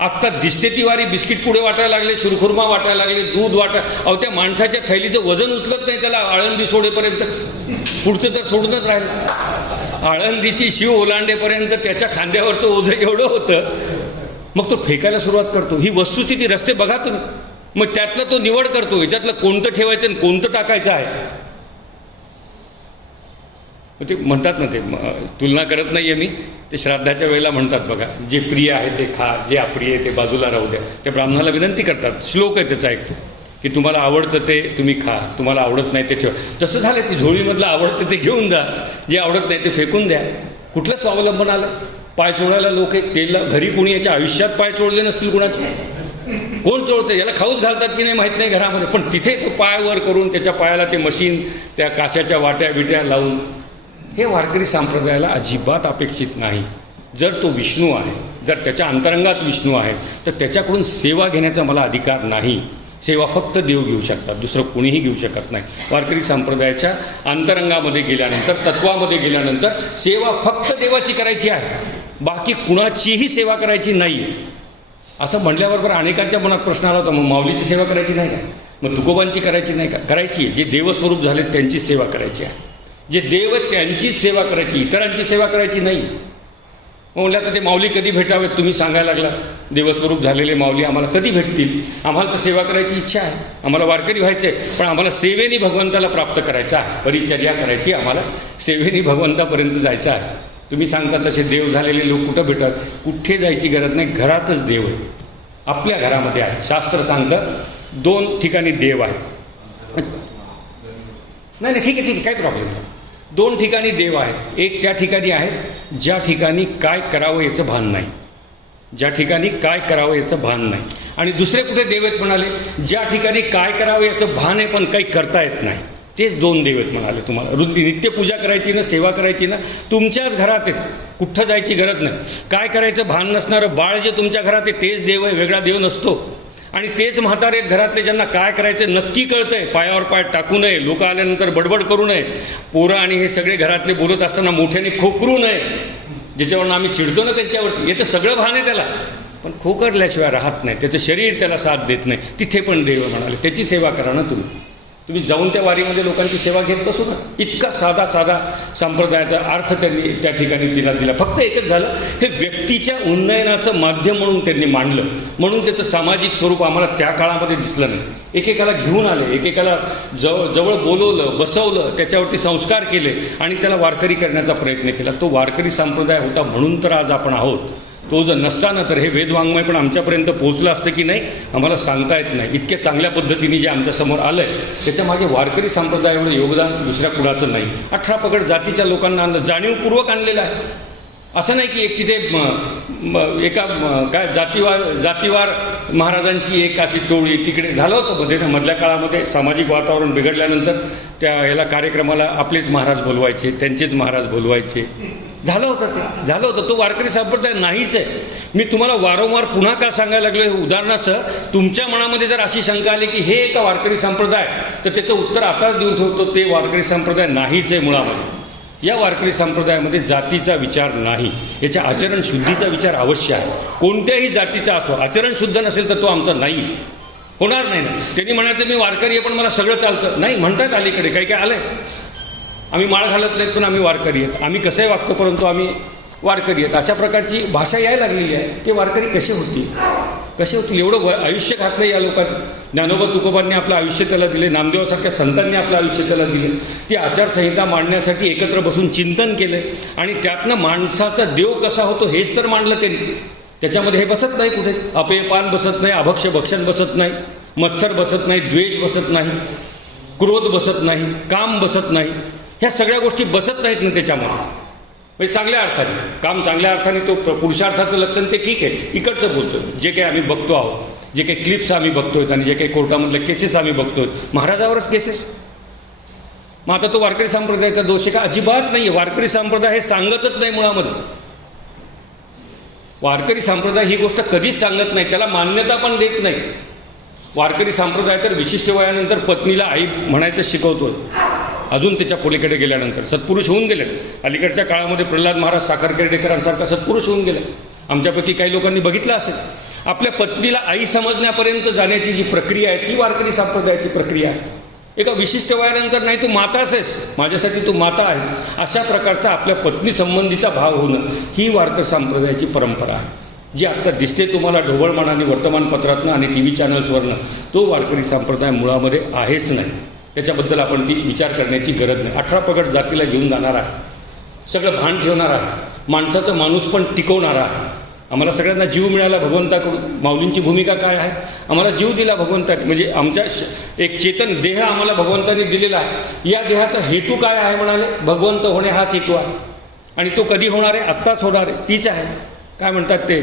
आत्ता दिसते ती वारी बिस्किट पुढे वाटायला लागले, शिरखुर्मा वाटायला लागले, दूध अहो त्या माणसाच्या थैलीचं वजन उचलत नाही त्याला आळंदी सोडेपर्यंत. पुढचं तर सोडूनच राहिलं. आळंदीची शिव ओलांडेपर्यंत त्याच्या खांद्यावरचं ओझं एवढं होतं. मग तो फेकायला सुरुवात करतो. ही वस्तुस्थिती रस्ते बघा तुम्ही. मग त्यातला तो निवड करतो, ह्याच्यातलं कोणतं ठेवायचं आणि कोणतं टाकायचं आहे. ते म्हणतात ना, ते तुलना करत नाही आहे मी, ते श्राद्धाच्या वेळेला म्हणतात बघा, जे प्रिय आहे ते खा, जे अप्रिय आहे ते बाजूला राहू द्या. त्या ब्राह्मणाला विनंती करतात, श्लोक आहे त्याचा एक, की तुम्हाला आवडतं ते तुम्ही खा, तुम्हाला आवडत नाही ते ठेवा. तसं झालं, ती झोळीमधलं आवडतं ते घेऊन जा, जे आवडत नाही ते फेकून द्या. कुठलं स्वावलंबन आलं? पाय चोळायला लोक आहेत. तेला घरी कोणी याच्या आयुष्यात पाय चोळले नसतील कुणाचे. कोण चोळते? याला खाऊच घालतात की नाही माहीत नाही घरामध्ये, पण तिथे तो पाय वर करून त्याच्या पायाला ते मशीन, त्या काशाच्या वाट्या बिट्या लावून. हे वारकरी संप्रदायाला अजिबात अपेक्षित नाही. जर तो विष्णू आहे, जर त्याच्या अंतरंगात विष्णू आहे, तर त्याच्याकडून सेवा घेण्याचा मला अधिकार नाही. सेवा फक्त देव घेऊ शकतात, दुसरं कोणीही घेऊ शकत नाही. वारकरी संप्रदायाच्या अंतरंगामध्ये गेल्यानंतर, तत्वामध्ये गेल्यानंतर सेवा फक्त देवाची करायची आहे, बाकी कुणाचीही सेवा करायची नाही. असं म्हटल्याबरोबर अनेकांच्या मनात प्रश्न आला होता, मग माऊलीची सेवा करायची नाही का? मग तुकोबांची करायची नाही का? करायची आहे. जे देवस्वरूप झाले त्यांची सेवा करायची आहे. जे देव त्यांचीच सेवा करायची, इतरांची सेवा करायची नाही. मग म्हटलं तर ते माऊली कधी भेटावेत? तुम्ही सांगायला लागला देवस्वरूप झालेले माऊली आम्हाला कधी भेटतील? आम्हाला तर सेवा करायची इच्छा आहे, आम्हाला वारकरी व्हायचं आहे, पण आम्हाला सेवेनी भगवंताला प्राप्त करायचं आहे, परिचर्या करायची, आम्हाला सेवेनी भगवंतापर्यंत जायचं आहे. तुम्ही सांगता तसे देव झालेले लोक कुठं भेटतात? कुठे जायची गरज नाही, घरातच देव आहे, आपल्या घरामध्ये आहे. शास्त्र सांगतं 2 ठिकाणी देव आहे. नाही ठीक आहे, काही प्रॉब्लेम नाही. 2 ठिकाणी देव आहेत. एक त्या ठिकाणी आहे ज्या ठिकाणी काय करावं याचं भान नाही, ज्या ठिकाणी काय करावं याचं भान नाही. आणि दुसरे कुठे देव आहेत म्हणाले? ज्या ठिकाणी काय करावं याचं भान आहे पण काही करता येत नाही. तेच 2 देव आहेत म्हणाले. तुम्हाला नित्यपूजा करायची ना, सेवा करायची ना, तुमच्याच घरात आहेत, कुठं जायची गरज नाही. काय करायचं भान नसणारं बाळ जे तुमच्या घरात आहे तेच देव आहे, वेगळा देव नसतो. आणि तेच म्हातारे घरातले ज्यांना काय करायचं नक्की कळतंय, पायावर पाय टाकू नये, लोक आल्यानंतर बडबड करू नये, पोरं आणि हे सगळे घरातले बोलत असताना मोठ्याने खोकरू नये, ज्याच्यावरून आम्ही चिडतो ना त्यांच्यावरती, याचं सगळं भान आहे त्याला, पण खोकरल्याशिवाय राहत नाही, त्याचं शरीर त्याला साथ देत नाही. तिथे पण देव म्हणाले त्याची सेवा करा ना तुम्ही. तुम्ही जाऊन त्या वारीमध्ये लोकांची सेवा घेत बसू ना. इतका साधा संप्रदायाचा अर्थ त्यांनी त्या ठिकाणी दिला. फक्त एकच झालं, हे व्यक्तीच्या उन्नयनाचं माध्यम म्हणून त्यांनी मांडलं, म्हणून त्याचं सामाजिक स्वरूप आम्हाला त्या काळामध्ये दिसलं नाही. एकेकाला घेऊन आले, एकेकाला जवळ बोलवलं, बसवलं, त्याच्यावरती संस्कार केले आणि त्याला वारकरी करण्याचा प्रयत्न केला. तो वारकरी संप्रदाय होता म्हणून तर आज आपण आहोत. तो जर नसताना तर हे वेदवाङ्मय पण आमच्यापर्यंत पोहोचलं असतं की नाही आम्हाला सांगता येत नाही. इतक्या चांगल्या पद्धतीने जे आमच्यासमोर आलं आहे त्याच्यामागे वारकरी संप्रदाय एवढं योगदान दुसऱ्या कुणाचं नाही. 18 पगड जातीच्या लोकांना आणलं, जाणीवपूर्वक आणलेलं आहे. असं नाही की एक तिथे एका काय जातीवार महाराजांची एक अशी टोळी तिकडे झालं होतं मध्ये. मधल्या काळामध्ये सामाजिक वातावरण बिघडल्यानंतर त्या याला कार्यक्रमाला आपलेच महाराज बोलवायचे, त्यांचेच महाराज बोलवायचे. झालं होतं. तो वारकरी संप्रदाय नाहीच आहे. मी तुम्हाला वारंवार पुन्हा का सांगायला लागलो, हे उदाहरणासह तुमच्या मनामध्ये जर अशी शंका आली की हे एक वारकरी संप्रदाय, तर त्याचं उत्तर आताच देऊन ठेवतो, ते वारकरी संप्रदाय नाहीच आहे. मुळामध्ये या वारकरी संप्रदायामध्ये जातीचा विचार नाही, याच्या आचरण शुद्धीचा विचार अवश्य आहे. कोणत्याही जातीचा असो, आचरण शुद्ध नसेल तर तो आमचा नाही, होणार नाही ना. त्यांनी म्हणायचं मी वारकरी आहे पण मला सगळं चालतं, नाही म्हणतात. अलीकडे काही काय आलंय, आम्ही माळ घालत नाहीत पण आम्ही वारकरी आहेत, आम्ही कसंही वागतो परंतु आम्ही वारकरी आहेत, अशा प्रकारची भाषा यायला लागलेली आहे. ते वारकरी कसे होतील? एवढं आयुष्य घातलं या लोकांनी. ज्ञानोबा तुकोबांनी आपलं आयुष्य त्याला दिले, नामदेवासारख्या संतांनी आपलं आयुष्य त्याला दिले. ती आचारसंहिता मांडण्यासाठी एकत्र बसून चिंतन केलं आणि त्यातनं माणसाचा देव कसा होतो हेच तर मांडलं त्यांनी. त्याच्यामध्ये हे बसत नाही, कुठेच अपेयपान बसत नाही, अभक्ष्य भक्षण बसत नाही, मत्सर बसत नाही, द्वेष बसत नाही, क्रोध बसत नाही, काम बसत नाही. ह्या सगळ्या गोष्टी बसत नाहीत ना त्याच्यामध्ये. म्हणजे चांगल्या अर्थाने काम, चांगल्या अर्थाने तो पुरुषार्थाचं लक्षण ते ठीक आहे. इकडचं बोलतो, जे काही आम्ही बघतो आहोत, जे काही क्लिप्स आम्ही बघतोय आणि जे काही कोर्टामधल्या केसेस आम्ही बघतोय, महाराजावरच केसेस. मग आता तो वारकरी संप्रदायाचा दोष आहे का? अजिबात नाही आहे. वारकरी संप्रदाय हे सांगतच नाही मुळामध्ये. वारकरी संप्रदाय ही गोष्ट कधीच सांगत नाही, त्याला मान्यता पण देत नाही. वारकरी संप्रदाय तर विशिष्ट वयानंतर पत्नीला आई म्हणायचं शिकवतोय, अजून त्याच्या पलीकडे गेल्यानंतर. सत्पुरुष होऊन गेले अलीकडच्या काळामध्ये. प्रल्हाद महाराज साखरखेडेकरांसारखा सत्पुरुष होऊन गेले. आमच्यापैकी काही लोकांनी बघितलं असेल. आपल्या पत्नीला आई समजण्यापर्यंत जाण्याची जी प्रक्रिया आहे ती वारकरी संप्रदायाची प्रक्रिया आहे. एका विशिष्ट वयानंतर नाही तू माताच आहेस, माझ्यासाठी तू माता आहेस, अशा प्रकारचा आपल्या पत्नी संबंधीचा भाव होणं ही वारकरी संप्रदायाची परंपरा आहे, जी आत्ता दिसते तुम्हाला ढोबळमानाने वर्तमानपत्रातनं आणि टी व्ही चॅनल्सवरनं. तो वारकरी संप्रदाय मुळामध्ये आहेच नाही. त्याच्याबद्दल आपण ती विचार करण्याची गरज नाही. 18 पगड जातीला घेऊन जाणार आहे, सगळं भान ठेवणार आहे, माणसाचं माणूस पण टिकवणार आहे. आम्हाला सगळ्यांना जीव मिळाला भगवंताकडून. माऊलींची भूमिका काय आहे? आम्हाला जीव दिला भगवंताने, म्हणजे आमच्या एक चेतन देह आम्हाला भगवंताने दिलेला आहे. या देहाचा हेतू काय आहे म्हणाले? भगवंत होणे हाच हेतू आहे. आणि तो कधी होणार आहे? आत्ताच होणार आहे. तीच आहे काय म्हणतात ते,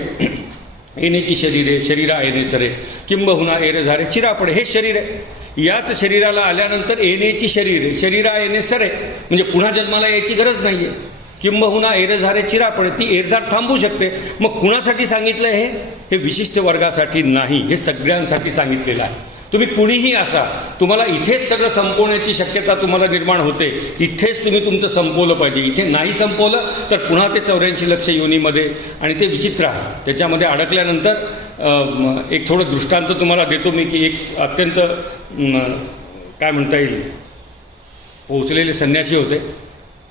येण्याची शरीरे शरीरा येणे सरे किंबहुना एर झारे चिरापडे. हे शरीर आहे, याच शरीराला आल्यानंतर येण्याची शरीरे शरीरा येणे सरे, म्हणजे पुन्हा जन्माला यायची गरज नाही आहे. किंबहुना एरझारे चिरापडे, ती एरझार थांबू शकते. मग कुणासाठी सांगितलं हे विशिष्ट वर्गासाठी नाही, हे सगळ्यांसाठी सांगितलेलं आहे. तुम्ही कुणीही असा, तुम्हाला इथेच सगळं संपवण्याची शक्यता तुम्हाला निर्माण होते, इथेच तुम्ही तुमचं संपवलं पाहिजे. इथे नाही संपवलं तर पुन्हा ते 84 लक्ष योनीमध्ये, आणि ते विचित्र आहे. त्याच्यामध्ये अडकल्यानंतर एक थोडं दृष्टांत तुम्हाला देतो मी, की एक अत्यंत काय म्हणता येईल पोहोचलेले संन्यासी होते.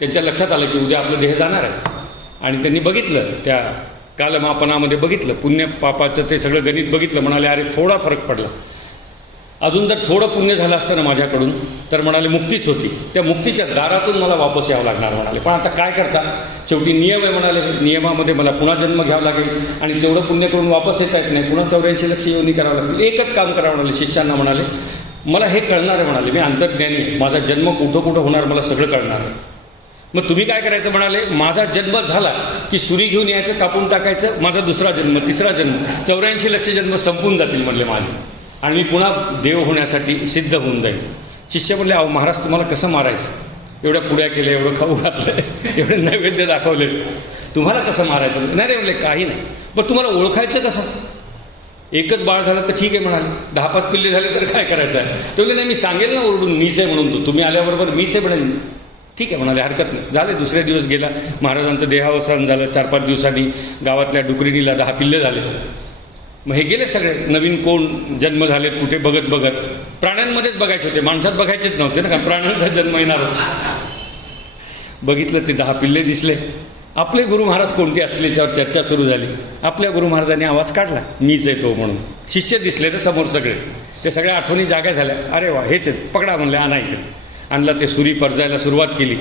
त्यांच्या लक्षात आलं की उद्या आपलं देह जाणार आहे, आणि त्यांनी बघितलं, त्या कालमापनामध्ये बघितलं, पुण्य पापाचं ते सगळं गणित बघितलं. म्हणाले अरे थोडा फरक पडला, अजून जर थोडं पुण्य झालं असतं ना माझ्याकडून तर म्हणाले मुक्तीच होती, त्या मुक्तीच्या दारातून मला वापस यावं लागणार म्हणाले. पण आता काय करता, शेवटी नियम आहे म्हणाले, नियमामध्ये मला पुन्हा जन्म घ्यावा लागेल आणि तेवढं पुण्य करून वापस येता येत नाही, पुन्हा 84 लक्ष योनी करावं लागतील. एकच काम करावं म्हणाले शिष्यांना, म्हणाले मला हे कळणार आहे म्हणाले, मी अंतर्ज्ञानी, माझा जन्म कुठं कुठं होणार मला सगळं कळणार आहे. मग तुम्ही काय करायचं म्हणाले, माझा जन्म झाला की सुरी घेऊन यायचं, कापून टाकायचं, माझा दुसरा जन्म, तिसरा जन्म, 84 लक्ष जन्म संपून जातील म्हणले माझे, आणि मी पुन्हा देव होण्यासाठी सिद्ध होऊन जाईल. शिष्य म्हणले अहो महाराज तुम्हाला कसं मारायचं, एवढ्या पुड्या केल्या, एवढं खाऊ घातलं, एवढे नैवेद्य दाखवले, तुम्हाला कसं मारायचं? नाही रे म्हणले काही नाही. पण तुम्हाला ओळखायचं कसं? एकच बाळ झालं तर ठीक आहे म्हणाले, 10-5 पिल्ले झाले तर काय करायचं आहे? ते म्हणले नाही मी सांगेल ना ओरडून मीच आहे म्हणून, तुम्ही आल्याबरोबर मीच आहे म्हणेन. ठीक आहे म्हणाले, हरकत नाही. झाले, दुसऱ्या दिवस गेला, महाराजांचं देहावसान झालं. 4-5 दिवसांनी गावातल्या डुकरीनीला 10 पिल्ले झाले. मग हे गेले सगळे, नवीन कोण जन्म झालेत कुठे बघत बघत. प्राण्यांमध्येच बघायचे होते, माणसात बघायचेच नव्हते ना, कारण प्राण्यांचा जन्म येणार होता. बघितलं ते 10 पिल्ले दिसले. आपले गुरु महाराज कोणते असले याच्यावर चर्चा सुरू झाली. आपल्या गुरु महाराजांनी आवाज काढला, मीच आहे तो म्हणून. शिष्य दिसले तर समोर सगळे, ते सगळ्या आठवणी जाग्या झाल्या. अरे वा हेच आहेत, पकडा म्हणले, आणा इथे. आणला, ते सुरी परजायला सुरुवात केली.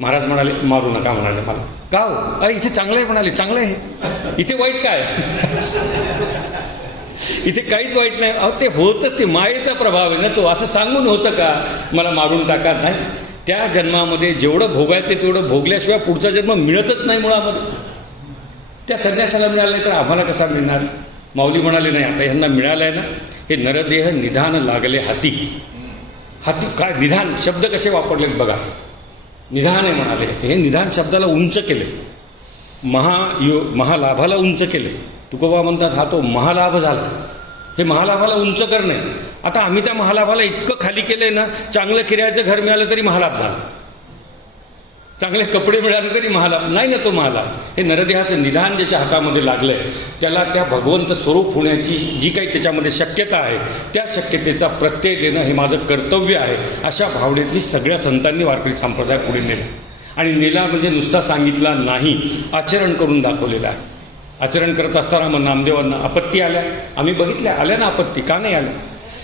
महाराज म्हणाले मारू नका म्हणाले मला. का हो? अरे इथे चांगलं आहे म्हणाले. चांगलं आहे, इथे वाईट काय? इथे काहीच वाईट नाही. अहो ते होतच, ते मायेचा प्रभाव आहे ना तो. असं सांगून होतं का मला मारून टाका? नाही, त्या जन्मामध्ये जेवढं भोगायचं तेवढं भोगल्याशिवाय पुढचा जन्म मिळतच नाही मुळामध्ये. त्या संन्यासाला मिळालं नाही तर आम्हाला कसा मिळणार? माऊली म्हणाले नाही, आता ह्यांना मिळालं आहे ना, हे नरदेह निधान लागले हाती. हाती काय निधान शब्द कसे वापरलेत बघा. निधान आहे म्हणाले, हे निधान शब्दाला उंच केले. महालाभाला उंच केलं. तुकोबा म्हणतात हा तो महालाभ झाला. हे महालाभाला उंच करणे. आता आम्ही त्या महालाभाला इतकं खाली केलं आहे ना, चांगलं किरायाचं घर मिळालं तरी महालाभ झाला, चांगले कपडे मिळाले तरी महालाभ नाही ना. तो महालाभ हे नरदेहाचं निधान ज्याच्या हातामध्ये लागलं आहे त्याला त्या भगवंत स्वरूप होण्याची जी काही त्याच्यामध्ये शक्यता आहे त्या शक्यतेचा प्रत्यय देणं हे माझं कर्तव्य आहे. अशा भावनेतली सगळ्या संतांनी वारकरी संप्रदाय पुढे नेला. आणि नेला म्हणजे नुसता सांगितला नाही, आचरण करून दाखवलेलं आहे. आचरण करत असताना मग नामदेवांना आपत्ती आल्या. आम्ही बघितल्या, आल्या ना आपत्ती, का नाही आल्या.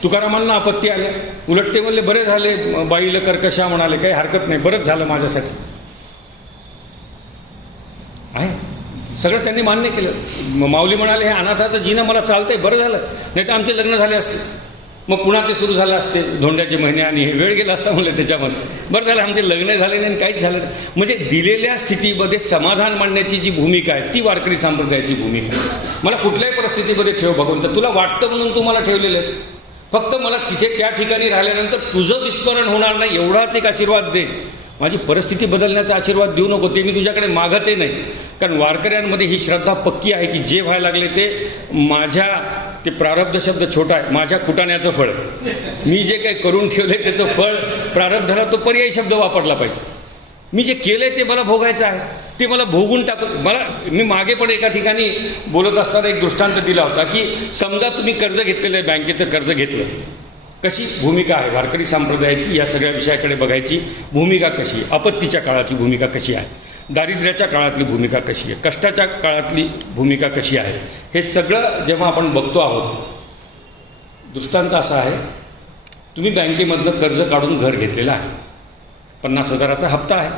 तुकारामांना आपत्ती आल्या. उलट ते म्हणले बरे झाले, बाईला कर्कशा म्हणाले, काही हरकत नाही, बरंच झालं माझ्यासाठी आहे. सगळं त्यांनी मान्य केलं. माऊली म्हणाले हे अनाथाचं जीनं मला चालतंय, बरं झालं, नाही तर आमचे लग्न झाले असते. मग पुन्हा ते सुरू झालं असते, धोंड्याचे महिने आणि हे वेळ गेला असता म्हणलं त्याच्यामध्ये. बरं झालं आमचे लग्न झाले नाही, काहीच झालं नाही. म्हणजे दिलेल्या स्थितीमध्ये समाधान मांडण्याची जी भूमिका आहे ती वारकरी संप्रदायाची भूमिका आहे. मला कुठल्याही परिस्थितीमध्ये ठेव भगवंत, तुला वाटतं म्हणून तू मला ठेवलेलंस, फक्त मला तिथे त्या ठिकाणी राहिल्यानंतर तुझं विस्मरण होणार नाही एवढाच एक आशीर्वाद दे. माझी परिस्थिती बदलण्याचा आशीर्वाद देऊ नको, ते मी तुझ्याकडे मागते नाही. कारण वारकऱ्यांमध्ये ही श्रद्धा पक्की आहे की जे व्हायला लागले ते माझ्या, ते प्रारब्ध शब्द छोटा आहे, माझ्या कुटाण्याचं फळ, मी जे काही करून ठेवलंय त्याचं फळ. प्रारब्धाला तो पर्यायी शब्द वापरला पाहिजे. मी जे केलंय ते मला भोगायचं आहे, ते मला भोगून टाकत. मी मागे पण एका ठिकाणी बोलत असताना एक दृष्टांत दिला होता की समजा तुम्ही कर्ज घेतलेलं आहे, बँकेचं कर्ज घेतलं, कशी भूमिका आहे वारकरी संप्रदायाची, या सगळ्या विषयाकडे बघायची भूमिका कशी, आपत्तीच्या काळातली भूमिका कशी आहे, दारिद्र्याच्या काळातली भूमिका कशी आहे, कष्टाच्या काळातली भूमिका कशी आहे, हे सगळं जेव्हा आपण बघतो आहोत. दृष्टांत असा आहे, तुम्ही बँकेमधनं कर्ज काढून घर घेतलेलं आहे, 50,000चा हप्ता आहे,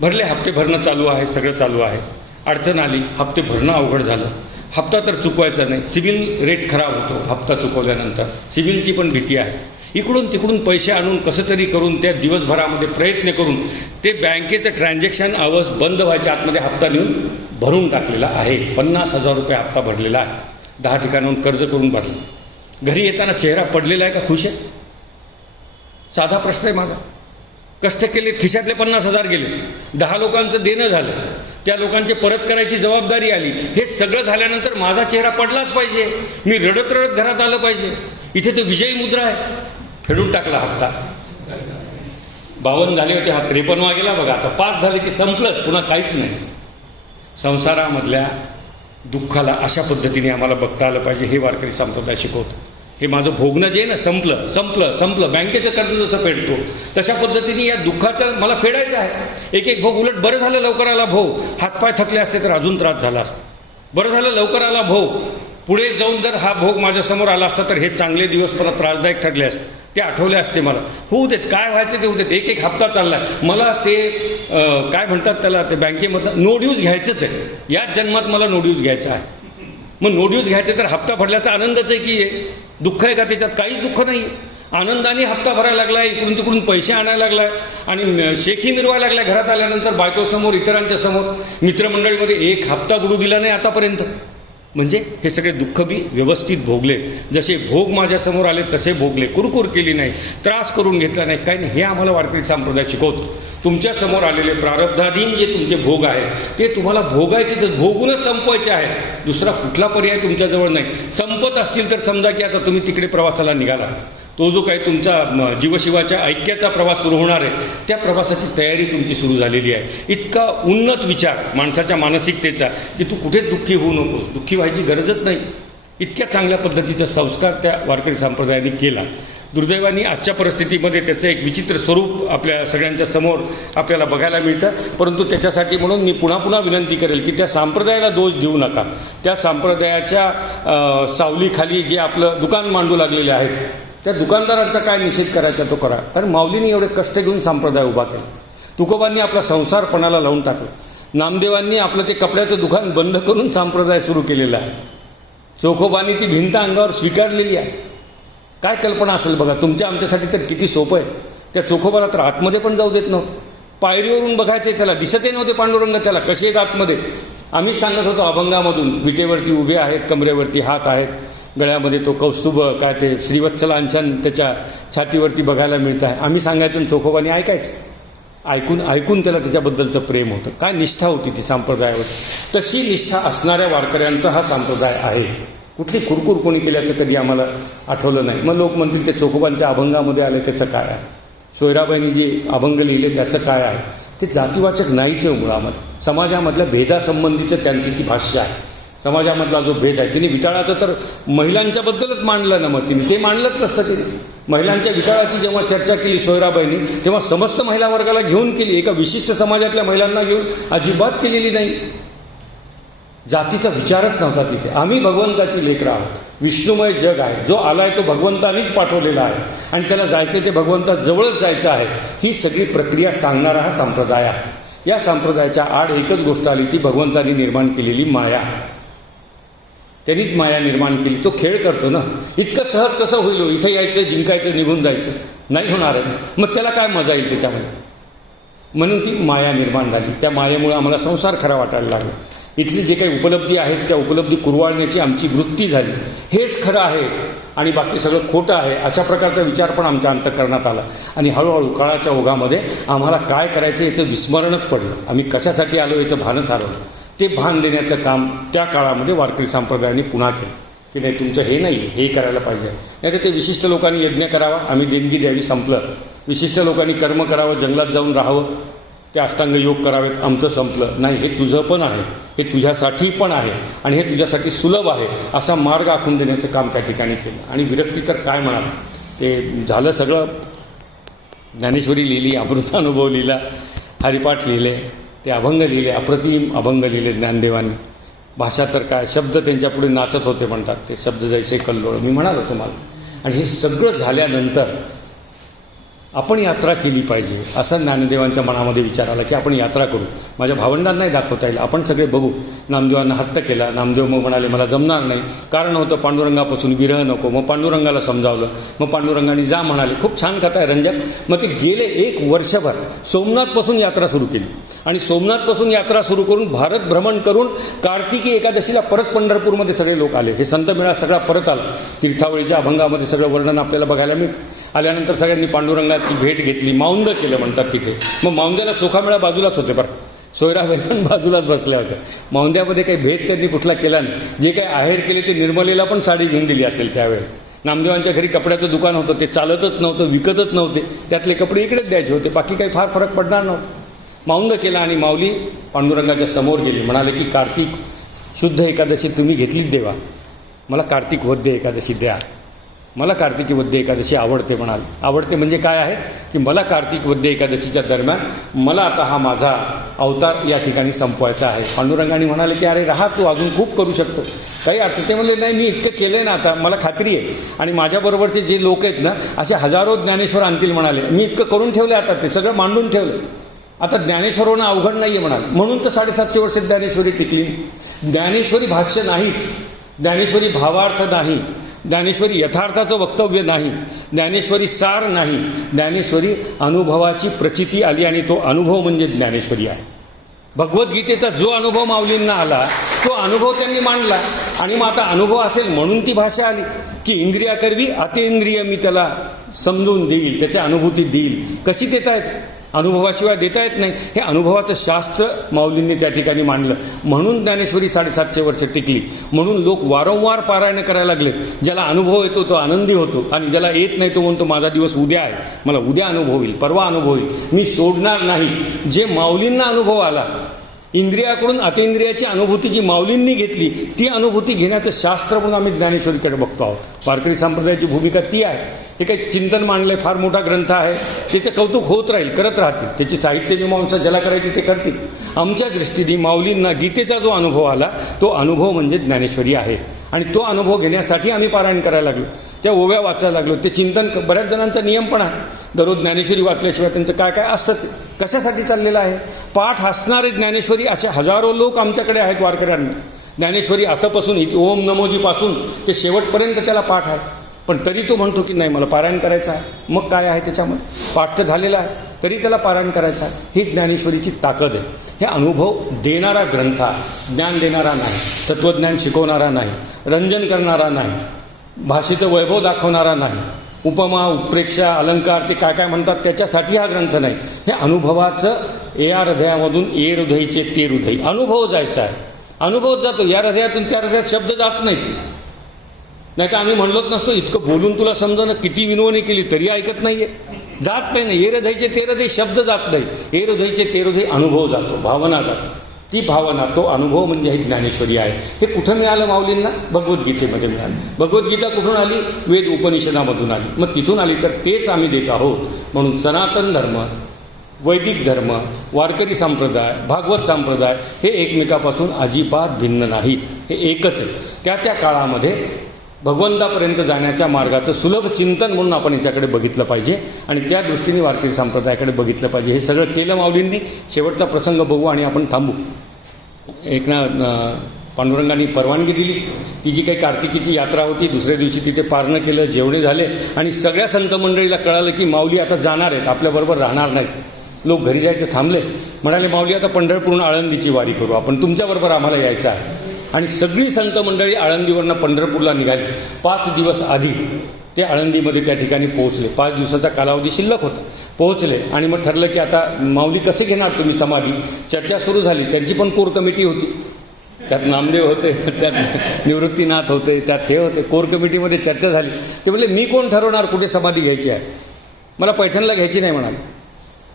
भरले, हप्ते भरणं चालू आहे, सगळं चालू आहे. अडचण आली, हप्ते भरणं अवघड झालं, हप्ता तर चुकवायचा नाही, सिबिल रेट खराब होतो हप्ता चुकवल्यानंतर, सिबिलची पण भीती आहे. इकडून तिकडून पैसे आणून कसं तरी करून त्या दिवसभरामध्ये प्रयत्न करून ते बँकेचं ट्रान्झॅक्शन आवर्स बंद व्हायच्या आतमध्ये हप्ता नेऊन भरून टाकलेला आहे. 50,000 रुपये हप्ता भरलेला आहे, 10 ठिकाणाहून कर्ज करून भरलं. घरी येताना चेहरा पडलेला आहे का खुश आहे? साधा प्रश्न आहे माझा. कष्ट केले, खिशातले 50,000 गेले, 10 लोकांचं देणं झालं, त्या लोकांचे परत करायची जबाबदारी आली. हे सगळं झाल्यानंतर माझा चेहरा पडलाच पाहिजे, मी रडत रडत घरात आलं पाहिजे. इथे तर विजयी मुद्रा आहे. फेडून टाकला हप्ता. 52 झाले होते, हा 53वा गेला बघा. आता 5 झाले की संपलंच, पुन्हा काहीच नाही. संसारामधल्या दुःखाला अशा पद्धतीने आम्हाला बघता आलं पाहिजे, हे वारकरी संप्रदाय शिकवतो. हे माझं भोगणं जे आहे ना, संपलं संपलं संपलं, बँकेचं कर्ज जसं फेडतो तशा पद्धतीने या दुःखाचं मला फेडायचं आहे. एक एक भोग. उलट बरं झालं लवकर आला भोग, हातपाय थकले असते तर अजून त्रास झाला असता. बरं झालं लवकर आला भोग, पुढे जाऊन जर हा भोग माझ्यासमोर आला असता तर हे चांगले दिवस मला त्रासदायक ठरले असते, ते आठवले असते मला. होऊ देत, काय व्हायचं ते होऊ देत. एक एक हप्ता चालला आहे, मला ते काय म्हणतात त्याला, ते बँकेमधलं नो ड्यूज घ्यायचंच आहे. याच जन्मात मला नो ड्यूज घ्यायचा आहे. मग नो ड्यूज घ्यायचं तर हप्ता भरल्याचा आनंदच आहे की दुःख आहे का त्याच्यात? काहीच दुःख नाही आहे. आनंदाने हप्ता भरायला लागला आहे, इकडून तिकडून पैसे आणायला लागला आहे आणि शेखी मिरवायला लागला. घरात आल्यानंतर बायकोसमोर, इतरांच्या समोर, मित्रमंडळीमध्ये एक हप्ता बुडू दिला नाही आतापर्यंत. म्हणजे हे सगळे दुःख बी व्यवस्थित भोगले, जसे भोग माझ्यासमोर आले तसे भोगले, कुरकुर केली नाही, त्रास करून घेतला नाही, काही नाही. हे आम्हाला वारकरी संप्रदाय शिकवतो. तुमच्यासमोर आलेले प्रारब्धाधीन जे तुमचे भोग आहेत ते तुम्हाला भोगायचे, तर भोगूनच संपवायचे आहेत. दुसरा कुठला पर्याय तुमच्याजवळ नाही. संपत असतील तर समजा की आता तुम्ही तिकडे प्रवासाला निघाला, तो जो काही तुमचा जीवशिवाच्या ऐक्याचा प्रवास सुरू होणार आहे त्या प्रवासाची तयारी तुमची सुरू झालेली आहे. इतका उन्नत विचार माणसाच्या मानसिकतेचा की तू कुठेच दुःखी होऊ नकोस, दुःखी व्हायची गरजच नाही. इतक्या चांगल्या पद्धतीचा संस्कार त्या वारकरी संप्रदायाने केला. दुर्दैवाने आजच्या परिस्थितीमध्ये त्याचं एक विचित्र स्वरूप आपल्या सगळ्यांच्या समोर आपल्याला बघायला मिळतं. परंतु त्याच्यासाठी म्हणून मी पुन्हा पुन्हा विनंती करेल की त्या संप्रदायाला दोष देऊ नका. त्या संप्रदायाच्या सावलीखाली जे आपलं दुकान मांडू लागलेले आहेत त्या दुकानदारांचा काय निषेध करायचा तो करा. कारण माऊलींनी एवढे कष्ट घेऊन संप्रदाय उभा केला. तुकोबांनी आपला संसारपणाला लावून टाकला. नामदेवांनी आपलं ते कपड्याचं दुकान बंद करून संप्रदाय सुरू केलेला आहे. चोखोबांनी ती भिंत अंगावर स्वीकारलेली आहे. काय कल्पना असेल बघा. तुमच्या आमच्यासाठी तर किती सोपं आहे. त्या चोखोबाला तर आतमध्ये पण जाऊ देत नव्हतं. पायरीवरून बघायचे, त्याला दिसतही नव्हते पांडुरंग, त्याला कसे आहेत आतमध्ये. आम्हीच सांगत होतो अभंगामधून, विटेवरती उभे आहेत, कमरेवरती हात आहेत, गळ्यामध्ये तो कौस्तुभ काय ते श्रीवत्सलांछन त्याच्या छातीवरती बघायला मिळतं आहे. आम्ही सांगायचो चोखोबाने ऐकायचं. ऐकून ऐकून त्याला त्याच्याबद्दलचं प्रेम होतं. काय निष्ठा होती ती संप्रदायावर. तशी निष्ठा असणाऱ्या वारकऱ्यांचा हा संप्रदाय आहे. कुठली कुरकुर कोणी केल्याचं कधी आम्हाला आठवलं नाही. मग लोक म्हणतील ते चोखोबांच्या अभंगामध्ये आलं त्याचं काय आहे, सोयराबाईंनी जे अभंग लिहिले त्याचं काय आहे. ते जातीवाचक नाहीच आहे मुळामध्ये. समाजामधल्या भेदासंबंधीचं त्यांची ती भाष्य आहे. समाजामधला जो भेद आहे तिने विटाळाचं तर महिलांच्याबद्दलच मांडलं ना. मग तिने ते मांडलंच नसतं. तिने महिलांच्या विटाळाची जेव्हा चर्चा केली सोयराबाईंनी तेव्हा समस्त महिला वर्गाला घेऊन केली. एका विशिष्ट समाजातल्या महिलांना घेऊन अजिबात केलेली नाही. जातीचा विचारच नव्हता तिथे. आम्ही भगवंताची लेकरं आहोत. विष्णुमय जग आहे. जो आलाय तो भगवंतानीच पाठवलेला आहे आणि त्याला जायचं ते भगवंताजवळच जायचं आहे. ही सगळी प्रक्रिया सांगणारा हा संप्रदाय आहे. या संप्रदायाच्या आड एकच गोष्ट आली, ती भगवंतानी निर्माण केलेली माया. त्यांनीच माया निर्माण केली. तो खेळ करतो ना. इतकं सहज कसं होईल? इथं यायचं, जिंकायचं, निघून जायचं, नाही होणार आहे. मग त्याला काय मजा येईल त्याच्यामध्ये? म्हणून ती माया निर्माण झाली. त्या मायेमुळे आम्हाला संसार खरा वाटायला लागला. इथली जे काही उपलब्धी आहेत त्या उपलब्धी कुरवाळण्याची आमची वृत्ती झाली. हेच खरं आहे आणि बाकी सगळं खोटं आहे, अशा प्रकारचा विचार पण आमच्या अंतःकरणात आला. आणि हळूहळू काळाच्या ओघामध्ये आम्हाला काय करायचं याचं विस्मरणच पडलं. आम्ही कशासाठी आलो याचं भानच हरवलं. ते भान देण्याचं काम त्या काळामध्ये वारकरी संप्रदायाने पुन्हा केलं की नाही, तुमचं हे नाही, हे करायला पाहिजे. नाही तर ते विशिष्ट लोकांनी यज्ञ करावा, आम्ही देणगी द्यावी, संपलं. विशिष्ट लोकांनी कर्म करावं, जंगलात जाऊन राहावं, ते अष्टांग योग करावेत, आमचं संपलं. नाही, हे तुझं पण आहे, हे तुझ्यासाठी पण आहे आणि हे तुझ्यासाठी सुलभ आहे, असा मार्ग आखून देण्याचं काम त्या ठिकाणी केलं. आणि विरक्ती तर काय म्हणाल, ते झालं सगळं. ज्ञानेश्वरी लिहिली, अमृतानुभव लिहिला, हरिपाठ लिहिले, ते अभंग लिहिले, अप्रतिम अभंग लिहिले ज्ञानदेवांनी. भाषा तर काय, शब्द त्यांच्यापुढे नाचत होते म्हणतात. ते शब्द जैसे कल्लोळ, मी म्हणालो तुम्हाला. आणि हे सगळं झाल्यानंतर आपण यात्रा केली पाहिजे असं ज्ञानदेवांच्या मनामध्ये विचार आला की आपण यात्रा करू. माझ्या भावंडांनाही दाखवता येईल, आपण सगळे बघू. नामदेवांना हट्ट केला. नामदेव मग म्हणाले मला जमणार नाही, कारण होतं पांडुरंगापासून विरह नको. मग पांडुरंगाला समजावलं. मग पांडुरंगाने जा म्हणाले. खूप छान कथा आहे, रंजक. मग ते गेले 1 वर्षभर सोमनाथपासून यात्रा सुरू केली आणि सोमनाथपासून यात्रा सुरू करून भारत भ्रमण करून कार्तिकी एकादशीला परत पंढरपूरमध्ये सगळे लोक आले. हे संत मेळा सगळा परत आला. तीर्थावळीच्या अभंगामध्ये सगळं वर्णन आपल्याला बघायला मिळतं. आल्यानंतर सगळ्यांनी पांडुरंगाची भेट घेतली. माऊंद केलं म्हणतात तिथे. मग माऊंद्याला चोखामेळा बाजूलाच होते बरं. सोयराबाई पण बाजूलाच बसल्या होत्या. माऊंद्यामध्ये काही भेद त्यांनी कुठला केला नाही. जे काही आहेर केले ते निर्मलेला पण साडी घेऊन दिली असेल त्यावेळी. नामदेवांच्या घरी कपड्याचं दुकान होतं, ते चालतच नव्हतं, विकतच नव्हते. त्यातले कपडे इकडेच द्यायचे होते, बाकी काही फार फरक पडणार नव्हता. माऊंद केला आणि माऊली पांडुरंगाच्या समोर गेली. म्हणाले की कार्तिक शुद्ध एकादशी तुम्ही घेतलीच देवा, मला कार्तिक वद्य एकादशी द्या. मला कार्तिकी वद्य एकादशी आवडते म्हणाल. आवडते म्हणजे काय आहे की मला कार्तिक वद्य एकादशीच्या दरम्यान मला आता हा माझा अवतार या ठिकाणी संपवायचा आहे. पांडुरंगाने म्हणाले की अरे राहा, तू अजून खूप करू शकतो, काही अर्थ. ते म्हणले नाही, मी इतकं केलं आहे ना आता, मला खात्री आहे. आणि माझ्याबरोबरचे जे लोक आहेत ना, असे हजारो ज्ञानेश्वर आणतील म्हणाले. मी इतकं करून ठेवलं, आता ते सगळं मांडून ठेवलं. आता ज्ञानेश्वर होणं अवघड नाही आहे म्हणाल. म्हणून तर 750 वर्ष ज्ञानेश्वरी टिकली. ज्ञानेश्वरी भाष्य नाहीच, ज्ञानेश्वरी भावार्थ नाही, ज्ञानेश्वरी यथार्थाचं वक्तव्य नाही, ज्ञानेश्वरी सार नाही, ज्ञानेश्वरी अनुभवाची प्रचिती आली आणि तो अनुभव म्हणजे ज्ञानेश्वरी आहे. भगवद्गीतेचा जो अनुभव माऊलींना आला तो अनुभव त्यांनी मांडला. आणि मग आता अनुभव असेल म्हणून ती भाषा आली की इंद्रियाकरवी अतिंद्रिय मी त्याला समजून देईल, त्याच्या अनुभूती देईल. कशी देता येते? अनुभवाशिवाय देता येत नाही. हे अनुभवाचं शास्त्र माऊलींनी त्या ठिकाणी मांडलं. म्हणून ज्ञानेश्वरी 750 वर्ष टिकली. म्हणून लोक वारंवार पारायण करायला लागले. ज्याला अनुभव येतो तो आनंदी होतो आणि ज्याला येत नाही तो म्हणतो माझा दिवस उद्या आहे, मला उद्या अनुभव होईल, परवा अनुभव होईल, मी सोडणार नाही. जे माऊलींना अनुभव आला, इंद्रियाकडून अतिंद्रियाची अनुभूती जी माऊलींनी घेतली, ती अनुभूती घेण्याचं शास्त्र म्हणून आम्ही ज्ञानेश्वरीकडे बघतो आहोत. वारकरी संप्रदायाची भूमिका ती आहे. हे काही चिंतन मांडलं, फार मोठा ग्रंथ आहे, त्याचं कौतुक होत राहील, करत राहतील. त्याची साहित्य मीमांसा ज्याला करायची ते करतील. आमच्या दृष्टीने माऊलींना गीतेचा जो अनुभव आला तो अनुभव म्हणजे ज्ञानेश्वरी आहे. आणि तो अनुभव घेण्यासाठी आम्ही पारायण करायला लागलो, त्या ओव्या वाचायला लागलो. ते चिंतन बऱ्याच जणांचा नियम पण आहे, दररोज ज्ञानेश्वरी वाचल्याशिवाय त्यांचं काय काय असतं ते कशासाठी चाललेलं आहे. पाठ असणारे ज्ञानेश्वरी असे हजारो लोक आमच्याकडे आहेत वारकऱ्यांना. ज्ञानेश्वरी आतापासून ओम नमोजीपासून ते शेवटपर्यंत त्याला पाठ आहे. पण तरी तो म्हणतो की नाही मला पारायण करायचं आहे. मग काय आहे त्याच्यामध्ये? पाठ तर झालेला आहे तरी त्याला पारायण करायचं आहे. ही ज्ञानेश्वरीची ताकद आहे. हे अनुभव देणारा ग्रंथ आहे, ज्ञान देणारा नाही, तत्त्वज्ञान शिकवणारा नाही, रंजन करणारा नाही, भाषेचं वैभव दाखवणारा नाही. उपमा, उत्प्रेक्षा, अलंकार ते काय काय म्हणतात त्याच्यासाठी हा ग्रंथ नाही. हे अनुभवाचं या हृदयामधून ए हृदयचे ते हृदय अनुभव जायचा आहे. अनुभव जातो या हृदयातून त्या हृदयात शब्द जात नाहीत. नाही तर आम्ही म्हणलोच नसतो इतकं बोलून तुला समजा किती विनवणी केली तरी ऐकत नाहीये. जात नाही ना. ए हृदयचे ते हृदय शब्द जात नाही. ए हृदयचे ते हृदय अनुभव जातो, भावना जातो. ती भावना, तो अनुभव म्हणजे ही ज्ञानेश्वरी आहे. हे कुठं मिळालं माऊलींना? भगवद्गीतेमध्ये मिळालं. भगवद्गीता कुठून आली? वेद उपनिषदामधून आली. मग तिथून आली तर तेच आम्ही देत आहोत. म्हणून सनातन धर्म, वैदिक धर्म, वारकरी संप्रदाय, भागवत संप्रदाय हे एकमेकापासून अजिबात भिन्न नाहीत. हे एकच आहे. त्या त्या काळामध्ये भगवंतापर्यंत जाण्याच्या मार्गाचं सुलभ चिंतन म्हणून आपण याच्याकडे बघितलं पाहिजे आणि त्या दृष्टीने वारकरी संप्रदायाकडे बघितलं पाहिजे. हे सगळं केलं माऊलींनी. शेवटचा प्रसंग बघू आणि आपण थांबू. एक पांडुरंगांनी परवानगी दिली. ती जी काही कार्तिकीची यात्रा होती दुसऱ्या दिवशी तिथे पारणं केलं, जेवणे झाले आणि सगळ्या संत मंडळीला कळालं की माऊली आता जाणार आहेत, आपल्याबरोबर राहणार नाहीत. लोक घरी जायचे थांबले. म्हणाले माऊली आता पंढरपूरहून आळंदीची वारी करू आपण, तुमच्याबरोबर आम्हाला यायचं आहे. आणि सगळी संत मंडळी आळंदीवरनं पंढरपूरला निघाली. 5 दिवस आधी ते आळंदीमध्ये त्या ठिकाणी पोहोचले. 5 दिवसाचा कालावधी शिल्लक होता. पोहोचले आणि मग ठरलं की आता माऊली कसे घेणार तुम्ही समाधी. चर्चा सुरू झाली. त्यांची पण कोर कमिटी होती. त्यात नामदेव होते, त्यात निवृत्तीनाथ होते, त्यात हे होते. कोर कमिटीमध्ये चर्चा झाली. ते म्हणले मी कोण ठरवणार कुठे समाधी घ्यायची आहे. मला पैठणला घ्यायची नाही म्हणाले.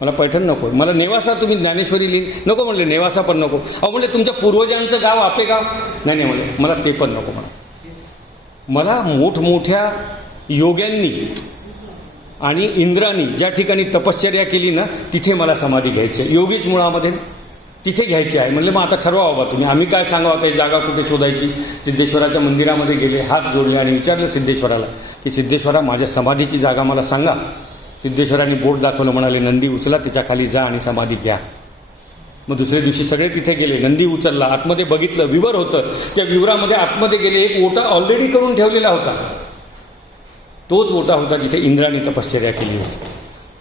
मला पैठण नको, मला नेवासा तुम्ही ज्ञानेश्वरी लिही नको म्हणले. नेवासा पण नको. अहो म्हणले तुमच्या पूर्वजांचं गाव आपेगाव नाही नाही म्हणले मला ते पण नको म्हणा. मला मोठमोठ्या योग्यांनी आणि इंद्रांनी ज्या ठिकाणी तपश्चर्या केली ना तिथे मला समाधी घ्यायची आहे. योगीच मुळामध्ये तिथे घ्यायची आहे. म्हणले मग आता ठरवा बाबा तुम्ही. आम्ही काय सांगावं ही जागा कुठे शोधायची. सिद्धेश्वराच्या मंदिरामध्ये गेले, हात जोडले आणि विचारलं सिद्धेश्वराला की सिद्धेश्वरा माझ्या समाधीची जागा मला सांगा. सिद्धेश्वरांनी बोट दाखवलं. म्हणाले नंदी उचला, त्याच्या खाली जा आणि समाधी घ्या. मग दुसऱ्या दिवशी सगळे तिथे गेले. नंदी उचलला, आतमध्ये बघितलं विवर होतं. त्या विवरामध्ये आतमध्ये गेले. एक ओटा ऑलरेडी करून ठेवलेला होता. तोच ओटा होता जिथे इंद्राने तपश्चर्या केली होती.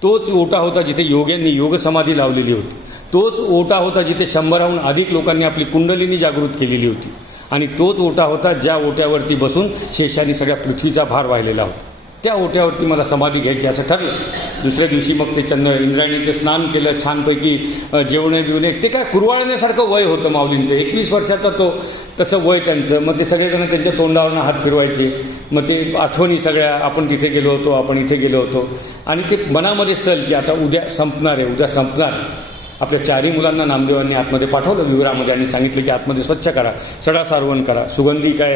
तोच ओटा होता जिथे योग्यांनी योग समाधी लावलेली होती. तोच ओटा होता जिथे 100हून अधिक लोकांनी आपली कुंडलिनी जागृत केलेली होती. आणि तोच ओटा होता ज्या ओट्यावरती बसून शेषाने सगळ्या पृथ्वीचा भार वाहिलेला होता. त्या ओट्यावरती मला समाधी घ्यायची असं ठरलं. दुसऱ्या दिवशी मग ते इंद्रायणीचं स्नान केलं. छानपैकी जेवणे बिवणे. ते काय कुरवाळण्यासारखं वय होतं माऊलींचं. 21 वर्षाचा तो तसं वय त्यांचं. मग ते सगळेजण त्यांच्या तोंडावरनं हात फिरवायचे. मग ते आठवणी सगळ्या आपण तिथे गेलो होतो, आपण इथे गेलो होतो. आणि ते मनामध्ये सल की आता उद्या संपणार आहे, उद्या संपणार. आपल्या 4ही मुलांना नामदेवांनी आतमध्ये पाठवलं विवरामध्ये आणि सांगितलं की आतमध्ये स्वच्छ करा, सडा सारवण करा, सुगंधी काय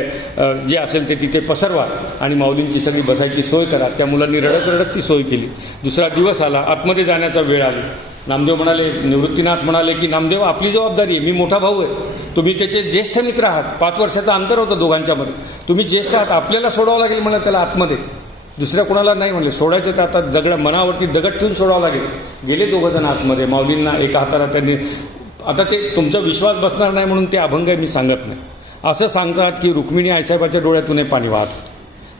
जे असेल ते तिथे पसरवा आणि माऊलींची सगळी बसायची सोय करा. त्या मुलांनी रडत रडत ती सोय केली. दुसरा दिवस आला, आतमध्ये जाण्याचा वेळ आली. नामदेव म्हणाले, निवृत्तीनाथ म्हणाले की नामदेव आपली जबाबदारी आहे, मी मोठा भाऊ आहे, तुम्ही त्याचे ज्येष्ठ मित्र आहात. 5 वर्षाचं अंतर होतं दोघांच्यामध्ये. तुम्ही ज्येष्ठ आहात, आपल्याला सोडावं लागेल म्हणा त्याला आतमध्ये. दुसऱ्या कोणाला नाही म्हणले. सोडायचं तर आता दगड मनावरती दगड ठेवून सोडावं लागेल. गेले दोघंजण आतमध्ये. माऊलींना एका हाताला त्यांनी आता ते तुमचा विश्वास बसणार नाही म्हणून ते अभंग मी सांगत नाही. असं सांगतात की रुक्मिणी आईसाहेबाच्या डोळ्यातूनही पाणी वाहत होते,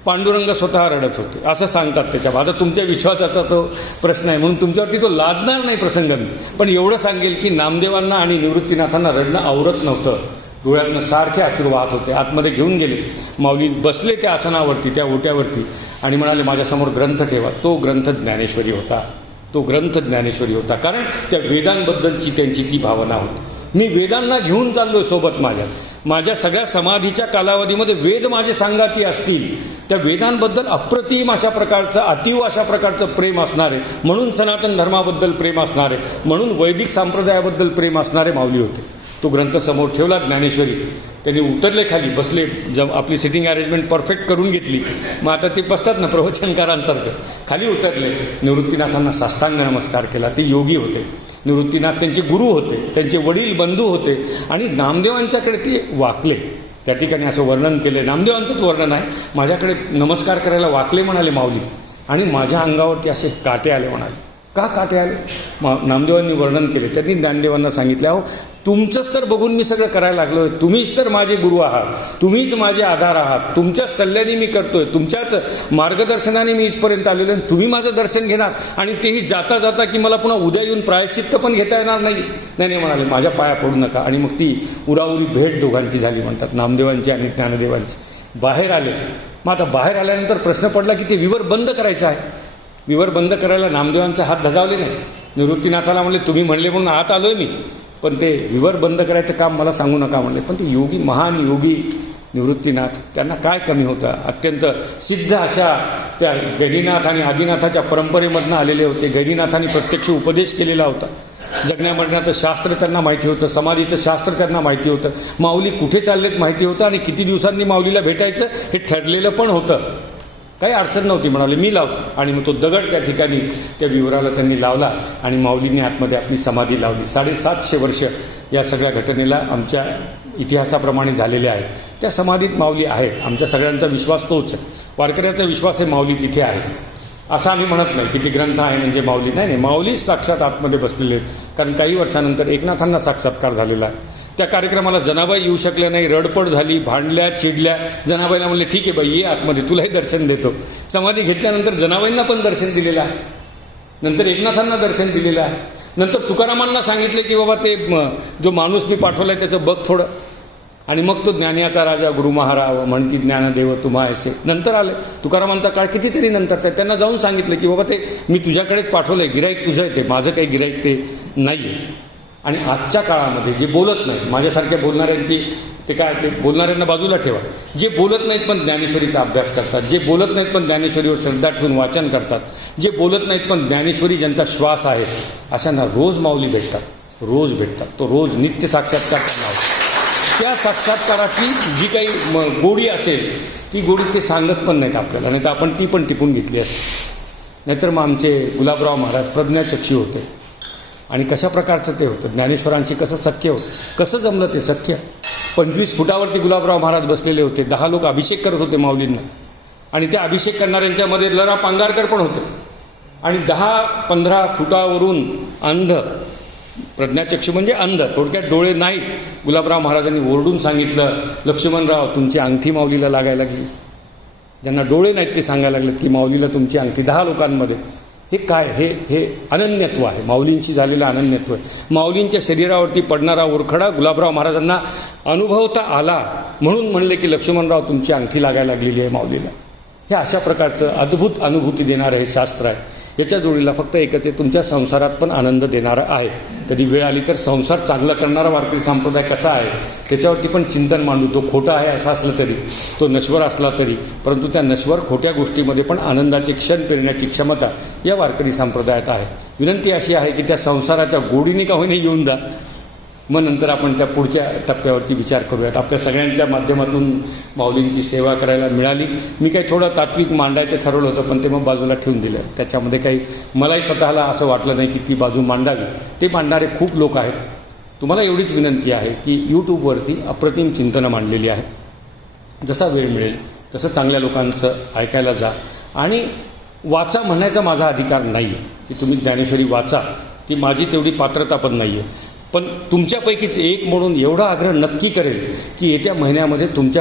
पांडुरंग स्वतः रडत होते, असं सांगतात त्याच्या. आता तुमच्या विश्वासाचा तो प्रश्न आहे म्हणून तुमच्यावरती तो लादणार नाही प्रसंग मी. पण एवढं सांगेल की नामदेवांना आणि निवृत्तीनाथांना रडणं आवरत नव्हतं. डोळ्यातनं सारखे अश्रू वाहत होते. आतमध्ये घेऊन गेले. माऊली बसले त्या आसनावरती, त्या ओट्यावरती आणि म्हणाले माझ्यासमोर ग्रंथ ठेवा. तो ग्रंथ ज्ञानेश्वरी होता. तो ग्रंथ ज्ञानेश्वरी होता. कारण त्या वेदांबद्दलची त्यांची ती भावना होती. मी वेदांना घेऊन चाललो सोबत. माझ्या सगळ्या समाधीच्या कालावधीमध्ये वेद माझे सांगाती असतील. त्या वेदांबद्दल अप्रतिम अशा प्रकारचं, अतीव अशा प्रकारचं प्रेम असणारे, म्हणून सनातन धर्माबद्दल प्रेम असणारे, म्हणून वैदिक संप्रदायाबद्दल प्रेम असणारे माऊली होते. तो ग्रंथ समोर ठेवला ज्ञानेश्वरी. त्यांनी उतरले खाली, बसले. जब आपली सिटिंग अरेंजमेंट परफेक्ट करून घेतली. मग आता ते बसतात ना प्रवचनकारांसारखं. खाली उतरले. निवृत्तीनाथांना साष्टांग नमस्कार केला. ते योगी होते. निवृत्तीनाथ त्यांचे गुरु होते, त्यांचे वडील बंधू होते. आणि नामदेवांच्याकडे ते वाकले. त्या ठिकाणी असं वर्णन केलं, नामदेवांचंच वर्णन आहे. माझ्याकडे नमस्कार करायला वाकले म्हणाले माऊली, आणि माझ्या अंगावरती असे काटे आले म्हणाले. का काटे आले? नामदेवांनी वर्णन केले. त्यांनी ज्ञानदेवांना सांगितले, अहो तुमचंच तर बघून मी सगळं करायला लागलो. तुम्हीच तर माझे गुरु आहात, तुम्हीच माझे आधार आहात. तुमच्याच सल्ल्याने मी करतोय, तुमच्याच मार्गदर्शनाने मी इथपर्यंत आलेलो. आणि तुम्ही माझं दर्शन घेणार आणि तेही जाता जाता की मला पुन्हा उद्या येऊन प्रायश्चित्त पण घेता येणार नाही. नाही म्हणाले, माझ्या पाया पडू नका. आणि मग ती उराउरी भेट दोघांची झाली म्हणतात, नामदेवांची आणि ज्ञानदेवांची. बाहेर आले. मग आता बाहेर आल्यानंतर प्रश्न पडला की ते विवर बंद करायचं आहे. विवर बंद करायला नामदेवांचा हात धजावले नाही. निवृत्तीनाथाला म्हणले तुम्ही म्हणले म्हणून आत आलो आहे मी, पण ते विवर बंद करायचं काम मला सांगू नका म्हणले. पण ते योगी, महान योगी निवृत्तीनाथ, त्यांना काय कमी होतं. अत्यंत सिद्ध अशा त्या गैरीनाथ आणि आदिनाथाच्या परंपरेमधनं आलेले होते. गैरीनाथांनी प्रत्यक्ष उपदेश केलेला होता. जगण्यामरणाचं शास्त्र त्यांना माहिती होतं, समाधीचं शास्त्र त्यांना माहिती होतं, माऊली कुठे चाललेत माहिती होतं आणि किती दिवसांनी माऊलीला भेटायचं हे ठरलेलं पण होतं. काही अडचण नव्हती. म्हणाले मी लावतो. आणि मग तो दगड त्या ठिकाणी त्या विवराला त्यांनी लावला आणि माऊलींनी आतमध्ये आपली समाधी लावली. 750 वर्ष या सगळ्या घटनेला आमच्या इतिहासाप्रमाणे झालेले आहेत. त्या समाधीत माऊली आहेत. आमच्या सगळ्यांचा विश्वास तोच आहे. वारकऱ्याचा विश्वास आहे माऊली तिथे आहे. असं आम्ही म्हणत नाही की ती ग्रंथ आहे म्हणजे माऊली. नाही, माऊलीच साक्षात आतमध्ये बसलेले आहेत. कारण काही वर्षानंतर एकनाथांना साक्षात्कार झालेला आहे. त्या कार्यक्रमाला जनाबाई येऊ शकल्या नाही. रडपड झाली, भांडल्या, चिडल्या. जनाबाईला म्हणले ठीक आहे बाई ये आतमध्ये, तुलाही दर्शन देतो. समाधी घेतल्यानंतर जनाबाईंना पण दर्शन दिलेलं आहे. नंतर एकनाथांना दर्शन दिलेलं आहे. नंतर तुकारामांना सांगितलं की बाबा ते जो माणूस मी पाठवला आहे त्याचं बघ थोडं. आणि मग तो ज्ञानियाचा राजा गुरु महाराज म्हणती ज्ञानदेव तुम्हा ऐसे. नंतर आले तुकारामांचा काळ कितीतरी नंतर त्यांना जाऊन सांगितलं की बाबा ते मी तुझ्याकडेच पाठवलं आहे, गिराईक तुझं आहे ते, माझं काही गिराईक ते नाही आहे. आणि आजच्या काळामध्ये जे बोलत नाही, माझ्यासारख्या बोलणाऱ्यांची ते काय, ते बोलणाऱ्यांना बाजूला ठेवा. जे बोलत नाहीत पण ज्ञानेश्वरीचा अभ्यास करतात, जे बोलत नाहीत पण ज्ञानेश्वरीवर श्रद्धा ठेवून वाचन करतात, जे बोलत नाहीत पण ज्ञानेश्वरी ज्यांचा श्वास आहे, अशांना रोज माऊली भेटतात, रोज भेटतात. तो रोज नित्य साक्षात्कार करणार. त्या साक्षात्काराची जी काही गोडी असेल ती गोडी ते सांगत पण नाहीत आपल्याला, नाही तर आपण ती पण टिपून घेतली असते. नाहीतर मग आमचे गुलाबराव महाराज प्रज्ञाचक्षी होते. आणि कशा प्रकारचं ते होतं, ज्ञानेश्वरांशी कसं सख्य होतं, कसं जमलं ते सख्य. 25 फुटावरती गुलाबराव महाराज बसलेले होते. 10 लोक अभिषेक करत होते माऊलींना. आणि त्या अभिषेक करणाऱ्यांच्यामध्ये लरा पांगारकर पण होते. आणि 10-15 फुटावरून अंध, प्रज्ञाचक्षू म्हणजे अंध, थोडक्यात डोळे नाहीत, गुलाबराव महाराजांनी ओरडून सांगितलं लक्ष्मणराव तुमची अंगठी माऊलीला लागायला लागली. ज्यांना डोळे नाहीत ते सांगायला लागलेत की माऊलीला तुमची अंगठी. 10 लोकांमध्ये. हे काय, हे अनन्यत्व आहे, माऊलींशी झालेलं अनन्यत्व आहे. माऊलींच्या शरीरावरती पडणारा ओरखडा गुलाबराव महाराजांना अनुभवता आला म्हणून म्हणले की लक्ष्मणराव तुमची अंगठी लागायला लागलेली आहे माऊलीला. हे अशा प्रकारचं अद्भुत अनुभूती देणारं हे शास्त्र आहे. याच्या जोडीला फक्त एकच आहे, तुमच्या संसारात पण आनंद देणारा आहे. कधी वेळ आली तर संसार चांगला करणारा वारकरी संप्रदाय कसा आहे त्याच्यावरती पण चिंतन मांडू. तो खोटा आहे असं असलं तरी, तो नश्वर असला तरी, परंतु त्या नश्वर खोट्या गोष्टीमध्ये पण आनंदाचे क्षण पेरण्याची क्षमता या वारकरी संप्रदायात आहे. विनंती अशी आहे की त्या संसाराच्या गोडीने का होईना येऊन जा, मग नंतर आपण त्या पुढच्या टप्प्यावरती विचार करूयात. आपल्या सगळ्यांच्या माध्यमातून माऊलींची सेवा करायला मिळाली. मी काही थोडं तात्विक मांडायचं ठरवलं होतं पण ते मग बाजूला ठेवून दिलं. त्याच्यामध्ये काही मलाही स्वतःला असं वाटलं नाही की ती बाजू मांडावी. ते मांडणारे खूप लोक आहेत. तुम्हाला एवढीच विनंती आहे की यूट्यूबवरती अप्रतिम चिंतनं मांडलेली आहेत. जसा वेळ मिळेल तसं चांगल्या लोकांचं ऐकायला जा आणि वाचा. म्हणायचा माझा अधिकार नाही आहे की तुम्ही ज्ञानेश्वरी वाचा, ती माझी तेवढी पात्रता पण नाही आहे. पण तुमच्यापैकीच एक म्हणून एवढा आग्रह नक्की करेल की येत्या महिन्यामध्ये तुमच्या